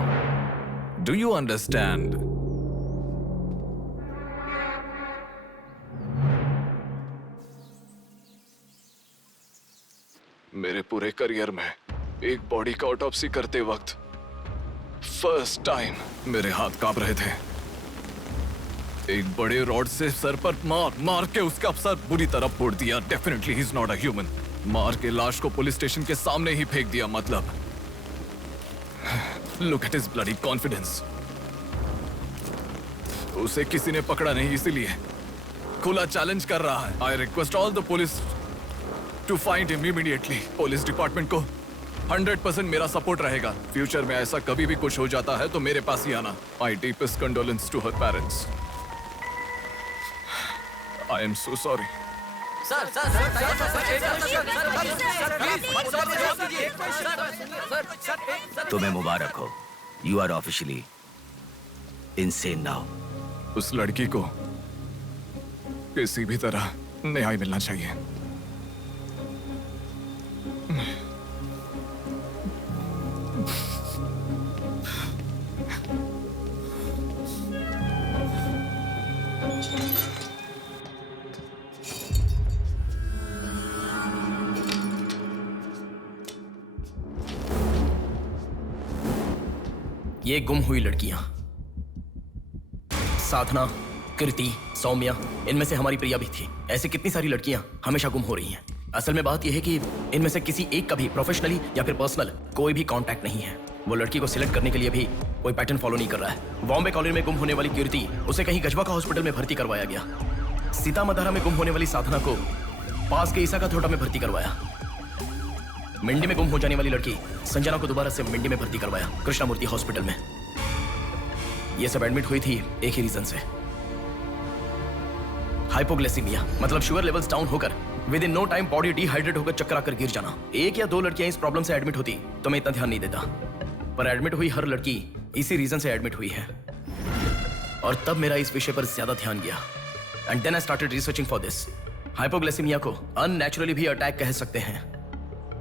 do you understand? मेरे पूरे करियर में एक बॉडी का ऑटोप्सी करते वक्त फर्स्ट टाइम मेरे हाथ कांप रहे थे। एक बड़े रॉड से सर पर मार के उसका सर बुरी तरह फोड़ दिया। Definitely he is not a human. मार के लाश को पुलिस स्टेशन के सामने ही फेंक दिया। मतलब look at his bloody confidence. उसे किसी ने पकड़ा नहीं, इसीलिए खुला चैलेंज कर रहा है। I request all the police to find him immediately. Police department को 100% मेरा सपोर्ट रहेगा। फ्यूचर में ऐसा कभी भी कुछ हो जाता है तो मेरे पास ही आना। My deepest condolence to her parents. I am so sorry. तुम्हें मुबारक हो। You are officially insane now. उस लड़की को किसी भी तरह न्याय मिलना चाहिए। ये गुम हुई लड़कियां साधना, कृति, सौम्या, इनमें से हमारी प्रिया भी थी। ऐसे कितनी सारी लड़कियां हमेशा गुम हो रही हैं। असल में बात यह है कि इनमें से किसी एक का भी प्रोफेशनली या फिर पर्सनल कोई भी कांटेक्ट नहीं है। वो लड़की को सिलेक्ट करने के लिए भी कोई पैटर्न फॉलो नहीं कर रहा है। बॉम्बे कॉलोनी में गुम होने वाली कीर्ति, उसे कहीं गजवा का हॉस्पिटल में भर्ती करवाया गया। सीतामढ़ी में गुम होने वाली साधना को पास के ईसा का थोड़ा में भर्ती करवाया। मिंडी में गुम हो जाने वाली लड़की संजना को दोबारा से मिंडी में भर्ती करवाया, कृष्णामूर्ति हॉस्पिटल में। ये सब एडमिट हुई थी एक ही रीजन से, हाइपोग्लाइसीमिया, मतलब शुगर लेवल्स डाउन होकर within no time body dehydrate होकर चक्कर आकर गिर जाना। एक या दो लड़कियां इस प्रॉब्लम से एडमिट होती तो मैं इतना ध्यान नहीं देता, पर एडमिट हुई हर लड़की इसी रीजन से एडमिट हुई है। और तब मेरा इस विषय पर ज्यादा ध्यान गया and then I started researching for this. Hypoglycaemia को अननेचुरली भी अटैक कह सकते हैं।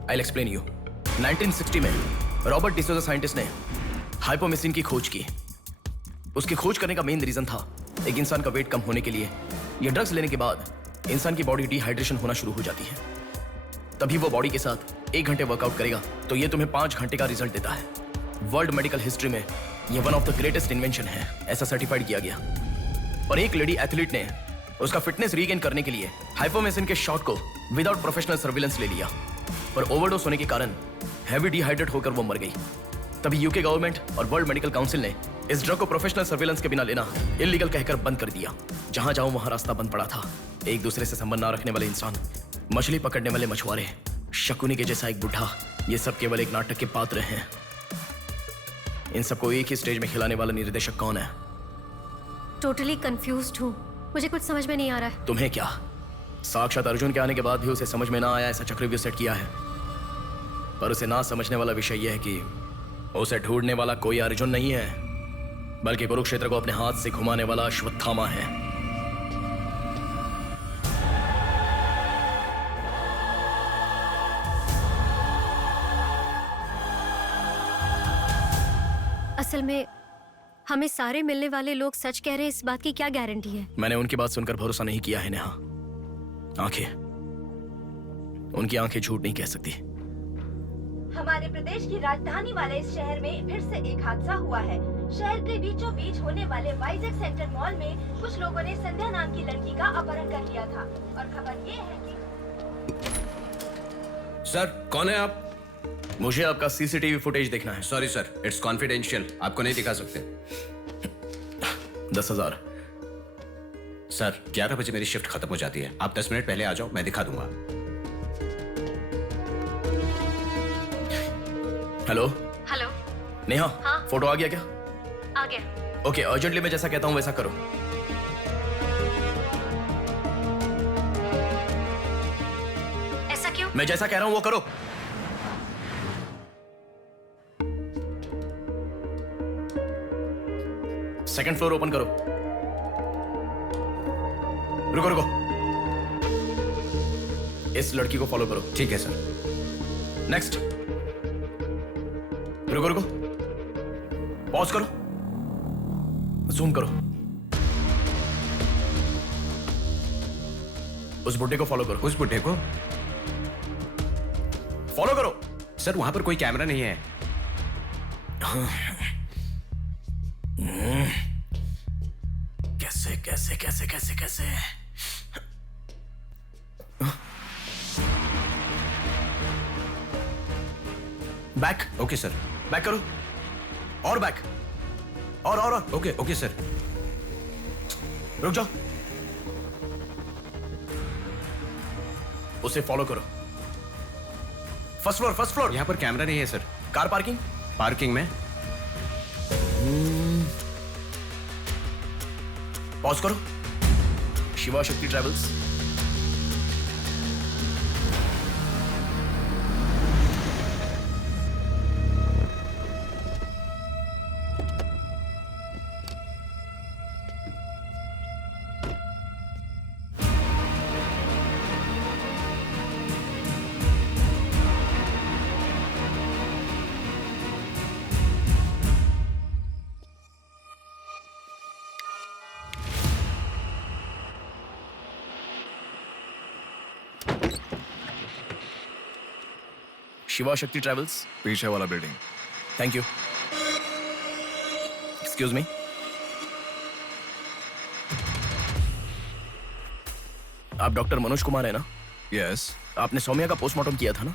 I will explain you. 1960 में रॉबर्ट डिसोजा साइंटिस्ट ने हाइपोमेसिन की खोज की। उसकी खोज करने का मेन रीजन था एक इंसान का वेट कम होने के लिए ये ड्रग्स लेने के बाद इंसान की बॉडी डिहाइड्रेशन होना शुरू हो जाती है। तभी वो बॉडी के साथ 1 घंटे वर्कआउट करेगा तो ये तुम्हें 5 घंटे का रिजल्ट देता है। वर्ल्ड मेडिकल हिस्ट्री में ये one of the greatest invention है, ऐसा सर्टिफाइड किया गया। और एक लेडी एथलीट ने उसका फिटनेस रीगेन करने के लिए हाइपोमेसिन के शॉट को विदाउट प्रोफेशनल सर्विलेंस ले लिया, पर ओवरडोज होने के कारण हैवी डिहाइड्रेट होकर वो मर गई। तभी यूके गवर्नमेंट और वर्ल्ड मेडिकल काउंसिल ने इस ड्रग को प्रोफेशनल सर्विलेंस के बिना लेना इलीगल कहकर बंद कर दिया। जहां जाऊं वहां रास्ता बंद पड़ा था। एक दूसरे से संबंध ना रखने वाले इंसान, मछली पकड़ने वाले मछुआरे, शकुनी के जैसा एक बुढ़ा, ये सब केवल एक नाटक के पात्र हैं। इन सबको एक ही स्टेज में खिलाने वाला निर्देशक कौन है? टोटली कंफ्यूज्ड हूँ, मुझे कुछ समझ में नहीं आ रहा है। तुम्हें क्या? साक्षात अर्जुन के आने के बाद भी उसे समझ में ना आया ऐसा चक्रव्यूह सेट किया है। पर उसे ना समझने वाला विषय यह है कि उसे ढूंढने वाला कोई अर्जुन नहीं है, बल्कि कुरुक्षेत्र को अपने हाथ से घुमाने वाला अश्वत्थामा है। असल में हमें सारे मिलने वाले लोग सच कह रहे हैं, इस बात की क्या गारंटी है? मैंने उनकी बात सुनकर भरोसा नहीं किया है नेहा। आंखें, उनकी आंखें झूठ नहीं कह सकती। हमारे प्रदेश की राजधानी वाले इस शहर में फिर से एक हादसा हुआ है। शहर के बीचों बीच होने वाले वाइजैक सेंटर मॉल में कुछ लोगों ने संध्या नाम की लड़की का अपहरण कर लिया था और खबर ये है कि सर, कौन है आप? मुझे आपका सीसीटीवी फुटेज देखना है। सॉरी सर, इट्स कॉन्फिडेंशियल, आपको नहीं दिखा सकते। 10,000। सर, 11 बजे मेरी शिफ्ट खत्म हो जाती है, आप 10 मिनट पहले आ जाओ, मैं दिखा दूंगा। हेलो हेलो नेहा, हाँ? फोटो आ गया क्या? आ गया। ओके, अर्जेंटली मैं जैसा कहता हूँ वैसा करो। ऐसा क्यों? मैं जैसा कह रहा हूँ वो करो। सेकंड फ्लोर ओपन करो। रुको रुको, इस लड़की को फॉलो करो। ठीक है सर। नेक्स्ट। रुको रुको, पॉज करो, जूम करो। उस बुड्ढे को फॉलो करो। उस बुड्ढे को फॉलो करो। सर वहां पर कोई कैमरा नहीं है। कैसे कैसे कैसे कैसे कैसे? बैक। Okay sir. बैक करो, और बैक, और। Okay okay sir. रुक जाओ, उसे फॉलो करो। First floor, first floor. यहाँ पर कैमरा नहीं है सर। कार पार्किंग, पार्किंग में। पॉज करो। शिवा शक्ति ट्रैवल्स। शिवा शक्ति ट्रैवल्स, पीछे वाला building. Thank you. Excuse me. आप डॉक्टर मनोज कुमार है ना? यस। आपने सौम्या का पोस्टमार्टम किया था ना?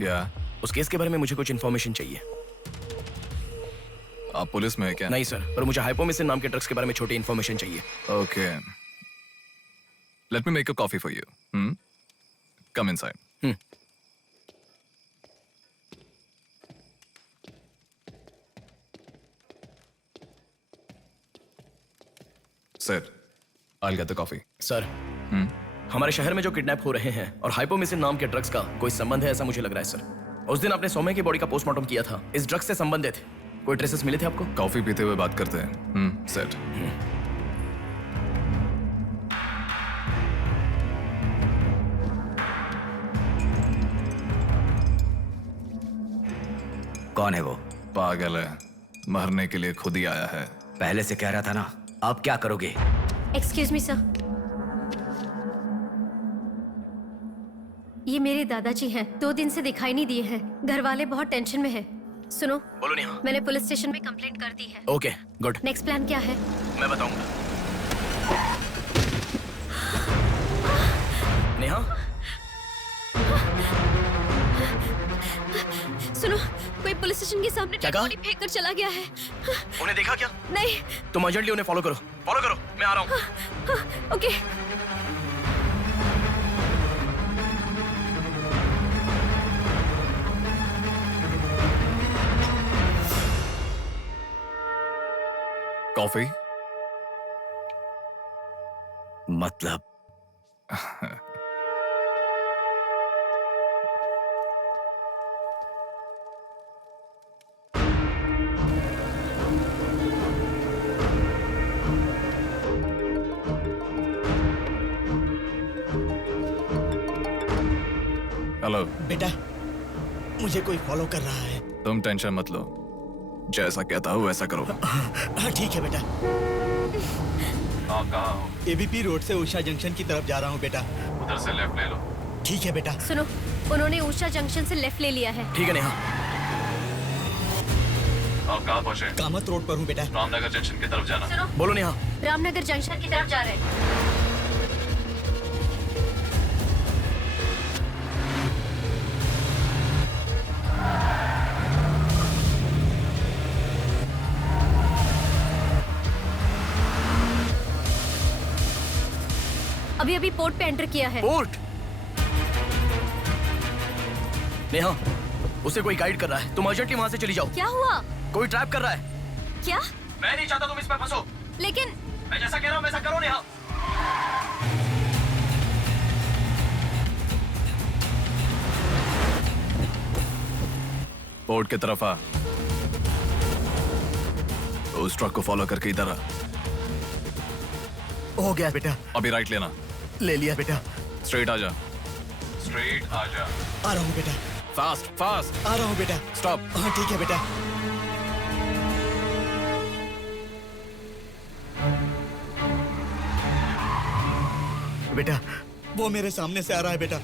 या। उस केस के बारे में मुझे कुछ इन्फॉर्मेशन चाहिए। आप पुलिस में है क्या? नहीं सर, पर मुझे हाइपोमिसिन नाम के ड्रग्स के बारे में छोटी इन्फॉर्मेशन चाहिए। Okay, let me make a coffee for you. Come inside. Sir, I'll get the coffee. Sir, हमारे शहर में जो किडनैप हो रहे हैं और हाइपोमिसिन नाम के ड्रग्स का कोई संबंध है ऐसा मुझे लग रहा है सर। उस दिन आपने सौम्या की बॉडी का पोस्टमार्टम किया था, इस ड्रग्स से संबंधित कोई ट्रेसेस मिले थे आपको? कॉफी पीते हुए बात करते हैं। सेट। कौन है वो? पागल है, मरने के लिए खुद ही आया है। पहले से कह रहा था ना। आप क्या करोगे? एक्सक्यूज मी सर, ये मेरे दादाजी हैं। 2 दिन से दिखाई नहीं दिए हैं। घर वाले बहुत टेंशन में हैं। सुनो। बोलो नेहा। मैंने पुलिस स्टेशन में कंप्लेंट कर दी है। Okay, good. नेक्स्ट प्लान क्या है? मैं बताऊंगा। नेहा, सुनो, कोई पुलिस स्टेशन के सामने क्या कहा? बॉडी फेंक कर चला गया है। उन्हें देखा क्या? नहीं। तुम अर्जेंटली उन्हें फॉलो करो। फॉलो करो, मैं आ रहा हूँ। ओके। कॉफी? मतलब हेलो बेटा, मुझे कोई फॉलो कर रहा है। तुम टेंशन मत लो, जैसा कहता हूँ वैसा करो। हाँ ठीक है बेटा। आप कहाँ हो? एबीपी रोड से उषा जंक्शन की तरफ जा रहा हूँ बेटा। उधर से लेफ्ट ले लो। ठीक है बेटा। सुनो, उन्होंने उषा जंक्शन से लेफ्ट ले लिया है। ठीक है नेहा। आप कहाँ पहुँचे? कामत रोड पर हूँ बेटा। रामनगर जंक्शन की तरफ जाना। सुनो। बोलो नेहा। रामनगर जंक्शन की तरफ जा रहे हैं। अभी अभी पोर्ट पे एंटर किया है। पोर्ट? नेहा, उसे कोई गाइड कर रहा है। तुम अर्जेंटली वहां से चली जाओ। क्या हुआ? कोई ट्रैप कर रहा है। क्या? मैं नहीं चाहता तुम इसमें फंसो। लेकिन मैं जैसा कह रहा हूं वैसा करो नेहा। पोर्ट की तरफ आ। उस ट्रक को फॉलो करके इधर आ। हो गया बेटा। अभी राइट लेना। ले लिया बेटा। स्ट्रेट आ जा। स्ट्रेट आ जा। आ रहा हूँ बेटा। Fast fast. आ रहा हूँ बेटा। स्टॉप। हाँ ठीक है बेटा। बेटा वो मेरे सामने से आ रहा है बेटा।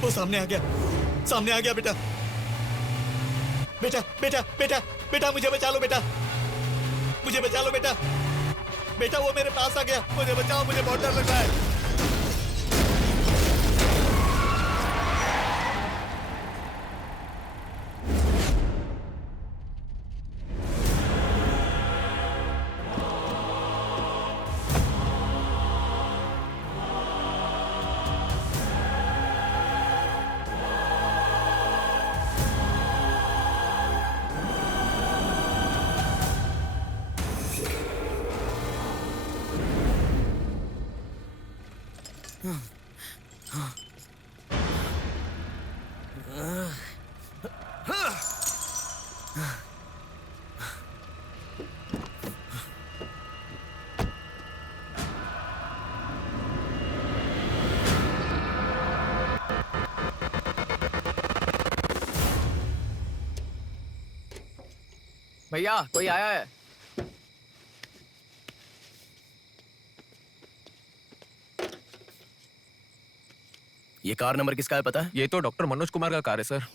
वो सामने आ गया। सामने आ गया बेटा। बेटा बेटा बेटा बेटा मुझे बचा लो बेटा। मुझे बचा लो बेटा। बेटा वो मेरे पास आ गया। मुझे बचाओ, मुझे बहुत डर लग रहा है। भैया कोई आया है। ये कार नंबर किसका है पता है? ये तो डॉक्टर मनोज कुमार का कार है sir.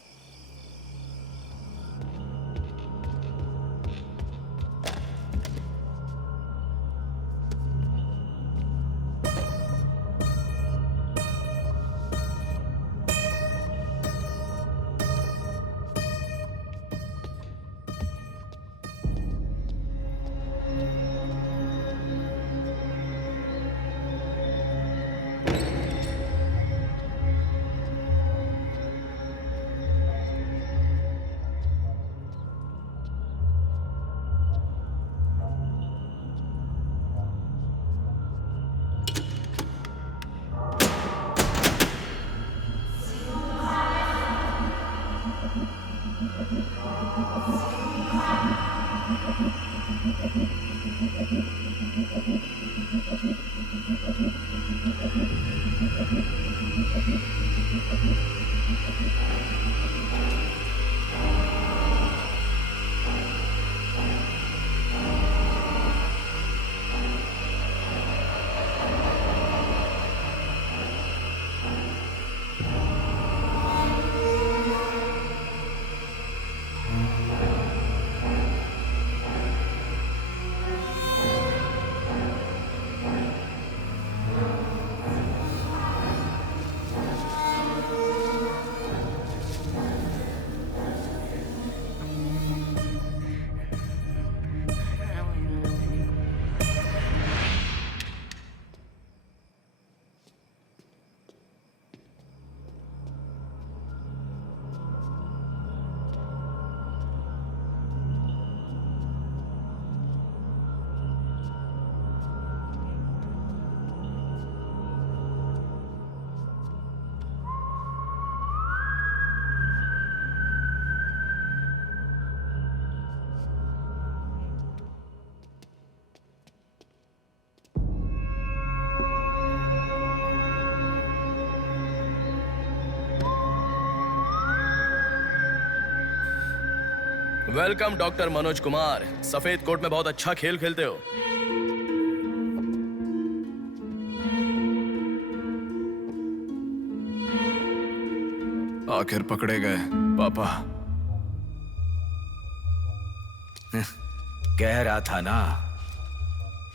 Welcome doctor Manoj Kumar. सफेद कोट में बहुत अच्छा खेल खेलते हो। आखिर पकड़े गए पापा। कह रहा था ना,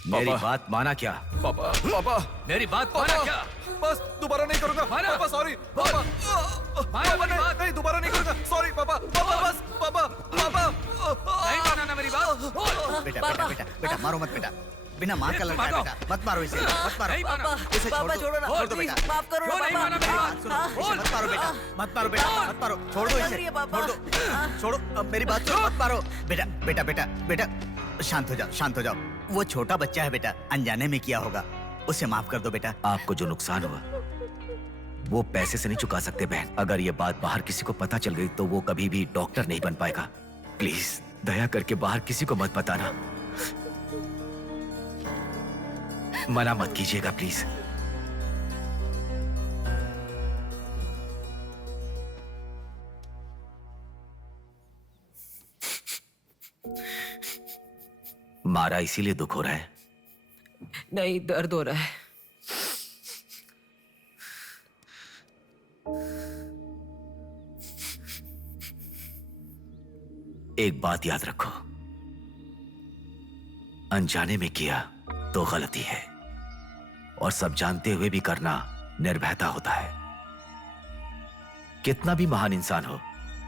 मेरी बात माना क्या? पापा पापा मेरी बात माना क्या? बस दोबारा नहीं करूंगा पापा। सॉरी पापा। पापा नहीं दोबारा नहीं करूंगा। सॉरी पापा। पापा बस पापा। पापा नहीं माना ना मेरी बात। बेटा बेटा बेटा बेटा मारो मत बेटा। बिना माँ का लड़का है बेटा। मत मारो इसे। मत मारो। इसे छोड़ दो। छोड़ दो बेटा। माफ करो ना नहीं माना मेरी बात सुनो। इसे मत मारो बेटा। मत मारो बेटा। मत मारो। छोड़ दो इसे। छोड़ दो। छोड़ो। अब मेरी बात सुनो। मत मारो बेटा। बेटा बेटा बेटा शांत हो जाओ। शांत हो जाओ। वो छोटा बच्चा है बेटा, अनजाने में किया होगा। उसे माफ कर दो बेटा। आपको जो नुकसान हुआ वो पैसे से नहीं चुका सकते बहन। अगर ये बात बाहर किसी को पता चल गई तो वो कभी भी डॉक्टर नहीं बन पाएगा। प्लीज दया करके बाहर किसी को मत बताना। मना मत कीजिएगा प्लीज। मारा इसीलिए दुख हो रहा है? नहीं, दर्द हो रहा है। एक बात याद रखो, अनजाने में किया तो गलती है, और सब जानते हुए भी करना निर्भयता होता है। कितना भी महान इंसान हो,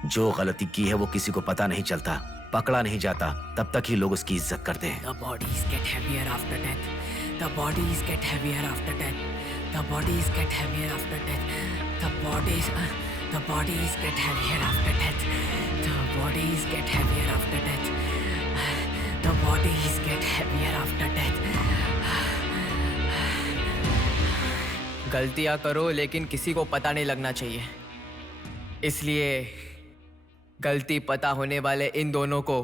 जो गलती की है वो किसी को पता नहीं चलता, पकड़ा नहीं जाता, तब तक ही लोग उसकी इज्जत करते हैं। The bodies get heavier after death. The bodies get heavier after death. The bodies get heavier after death. The bodies get heavier after death. The bodies get heavier after death. The bodies get heavier after death. गलतियां करो लेकिन किसी को पता नहीं लगना चाहिए। इसलिए गलती पता होने वाले इन दोनों को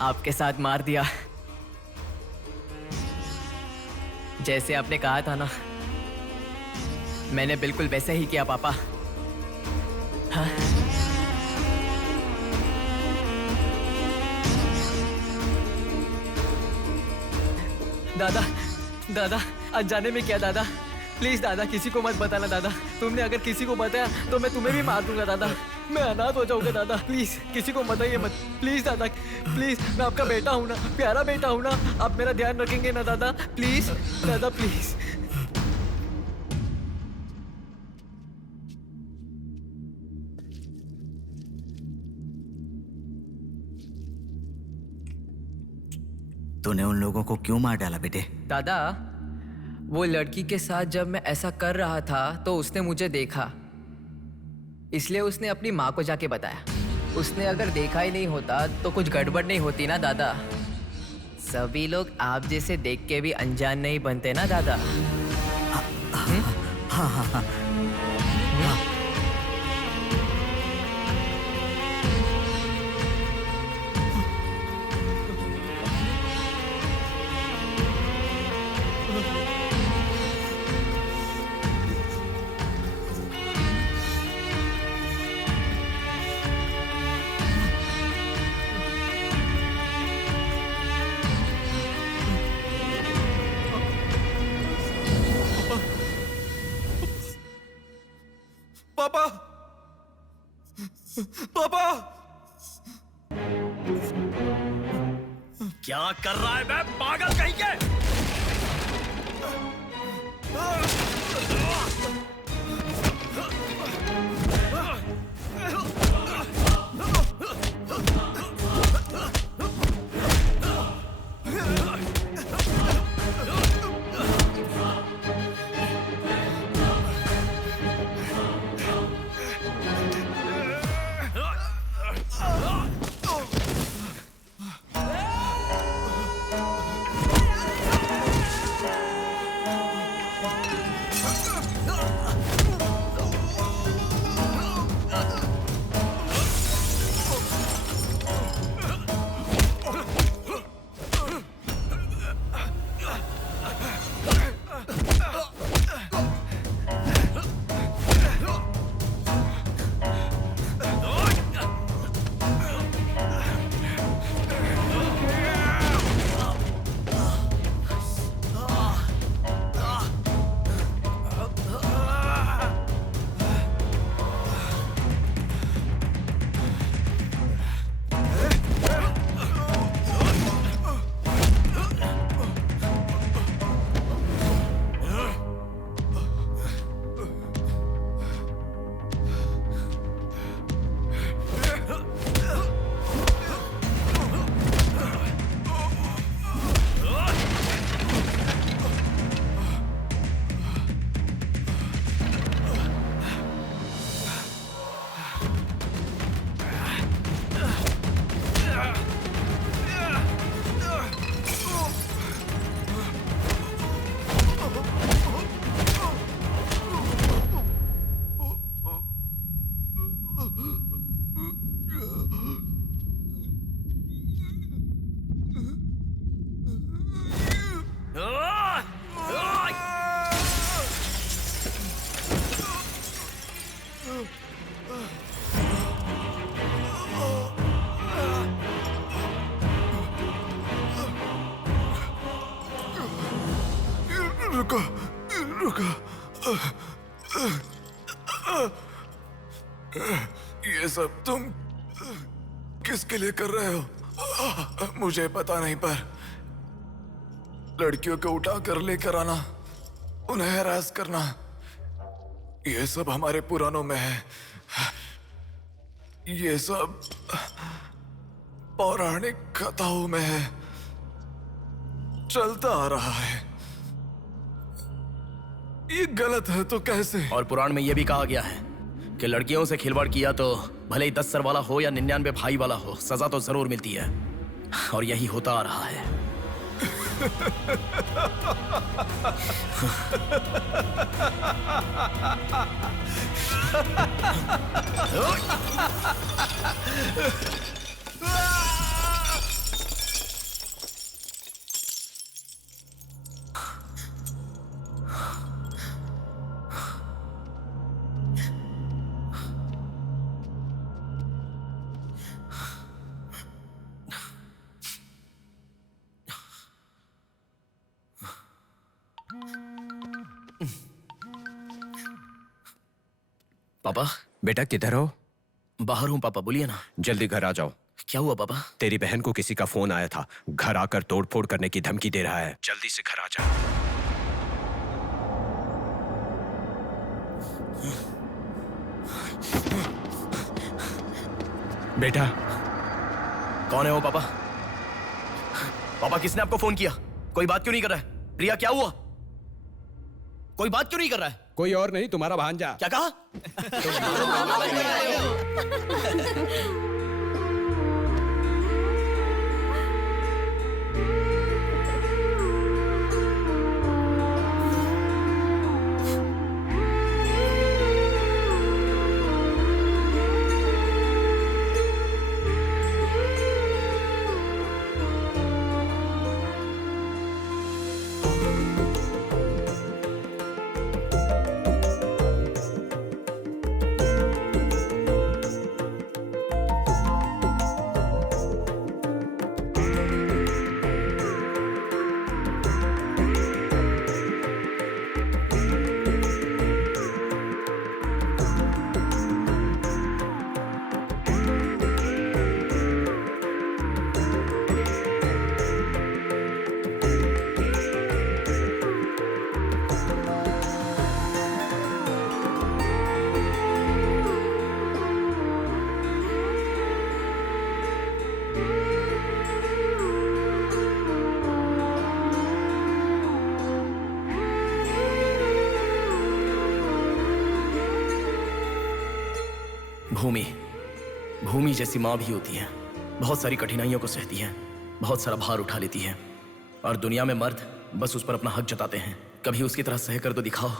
आपके साथ मार दिया, जैसे आपने कहा था ना। मैंने बिल्कुल वैसे ही किया पापा। हाँ? दादा, दादा, अनजाने में किया दादा। प्लीज दादा, किसी को मत बताना दादा। तुमने अगर किसी को बताया तो मैं तुम्हें भी मार दूंगा दादा। मैं अनाथ हो जाऊंगा दादा। प्लीज किसी को बताइए मत। प्लीज दादा, प्लीज। मैं आपका बेटा हूं ना, प्यारा बेटा हूं ना। आप मेरा ध्यान रखेंगे ना दादा? प्लीज दादा, प्लीज। तूने उन लोगों को क्यों मार डाला बेटे? दादा, वो लड़की के साथ जब मैं ऐसा कर रहा था तो उसने मुझे देखा, इसलिए उसने अपनी माँ को जाके बताया। उसने अगर देखा ही नहीं होता तो कुछ गड़बड़ नहीं होती ना दादा। सभी लोग आप जैसे देख के भी अनजान नहीं बनते ना दादा। हाँ हाँ हाँ। पापा, पापा, क्या कर रहा है बे पागल कहीं के? रुको। ये सब तुम किसके लिए कर रहे हो? मुझे पता नहीं, पर लड़कियों को उठा कर लेकर आना, उन्हें हैरास करना, ये सब हमारे पुराणों में है। ये सब पौराणिक कथाओं में है, चलता आ रहा है। ये गलत है तो कैसे? और पुराण में यह भी कहा गया है कि लड़कियों से खिलवाड़ किया तो भले ही 10 सर वाला हो या 99 भाई वाला हो, सजा तो जरूर मिलती है। और यही होता आ रहा है। पापा। बेटा किधर हो? बाहर हूँ पापा, बोलिए ना। जल्दी घर आ जाओ। क्या हुआ पापा? तेरी बहन को किसी का फोन आया था, घर आकर तोड़फोड़ करने की धमकी दे रहा है। जल्दी से घर आ जा। बेटा। कौन है वो पापा? पापा किसने आपको फोन किया? कोई बात क्यों नहीं कर रहा है? प्रिया क्या हुआ? कोई बात क्यों नहीं कर रहा है? कोई और नहीं, तुम्हारा भांजा। क्या कहा? भूमि जैसी माँ भी होती है, बहुत सारी कठिनाइयों को सहती है, बहुत सारा भार उठा लेती है, और दुनिया में मर्द बस उस पर अपना हक जताते हैं। कभी उसकी तरह सह कर तो दिखाओ।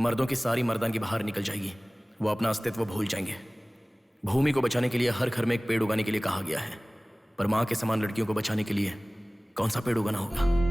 मर्दों की सारी मर्दानगी बाहर निकल जाएगी, वो अपना अस्तित्व भूल जाएंगे। भूमि को बचाने के लिए हर घर में एक पेड़ उगाने के लिए कहा गया है, पर माँ के समान लड़कियों को बचाने के लिए कौन सा पेड़ उगाना होगा?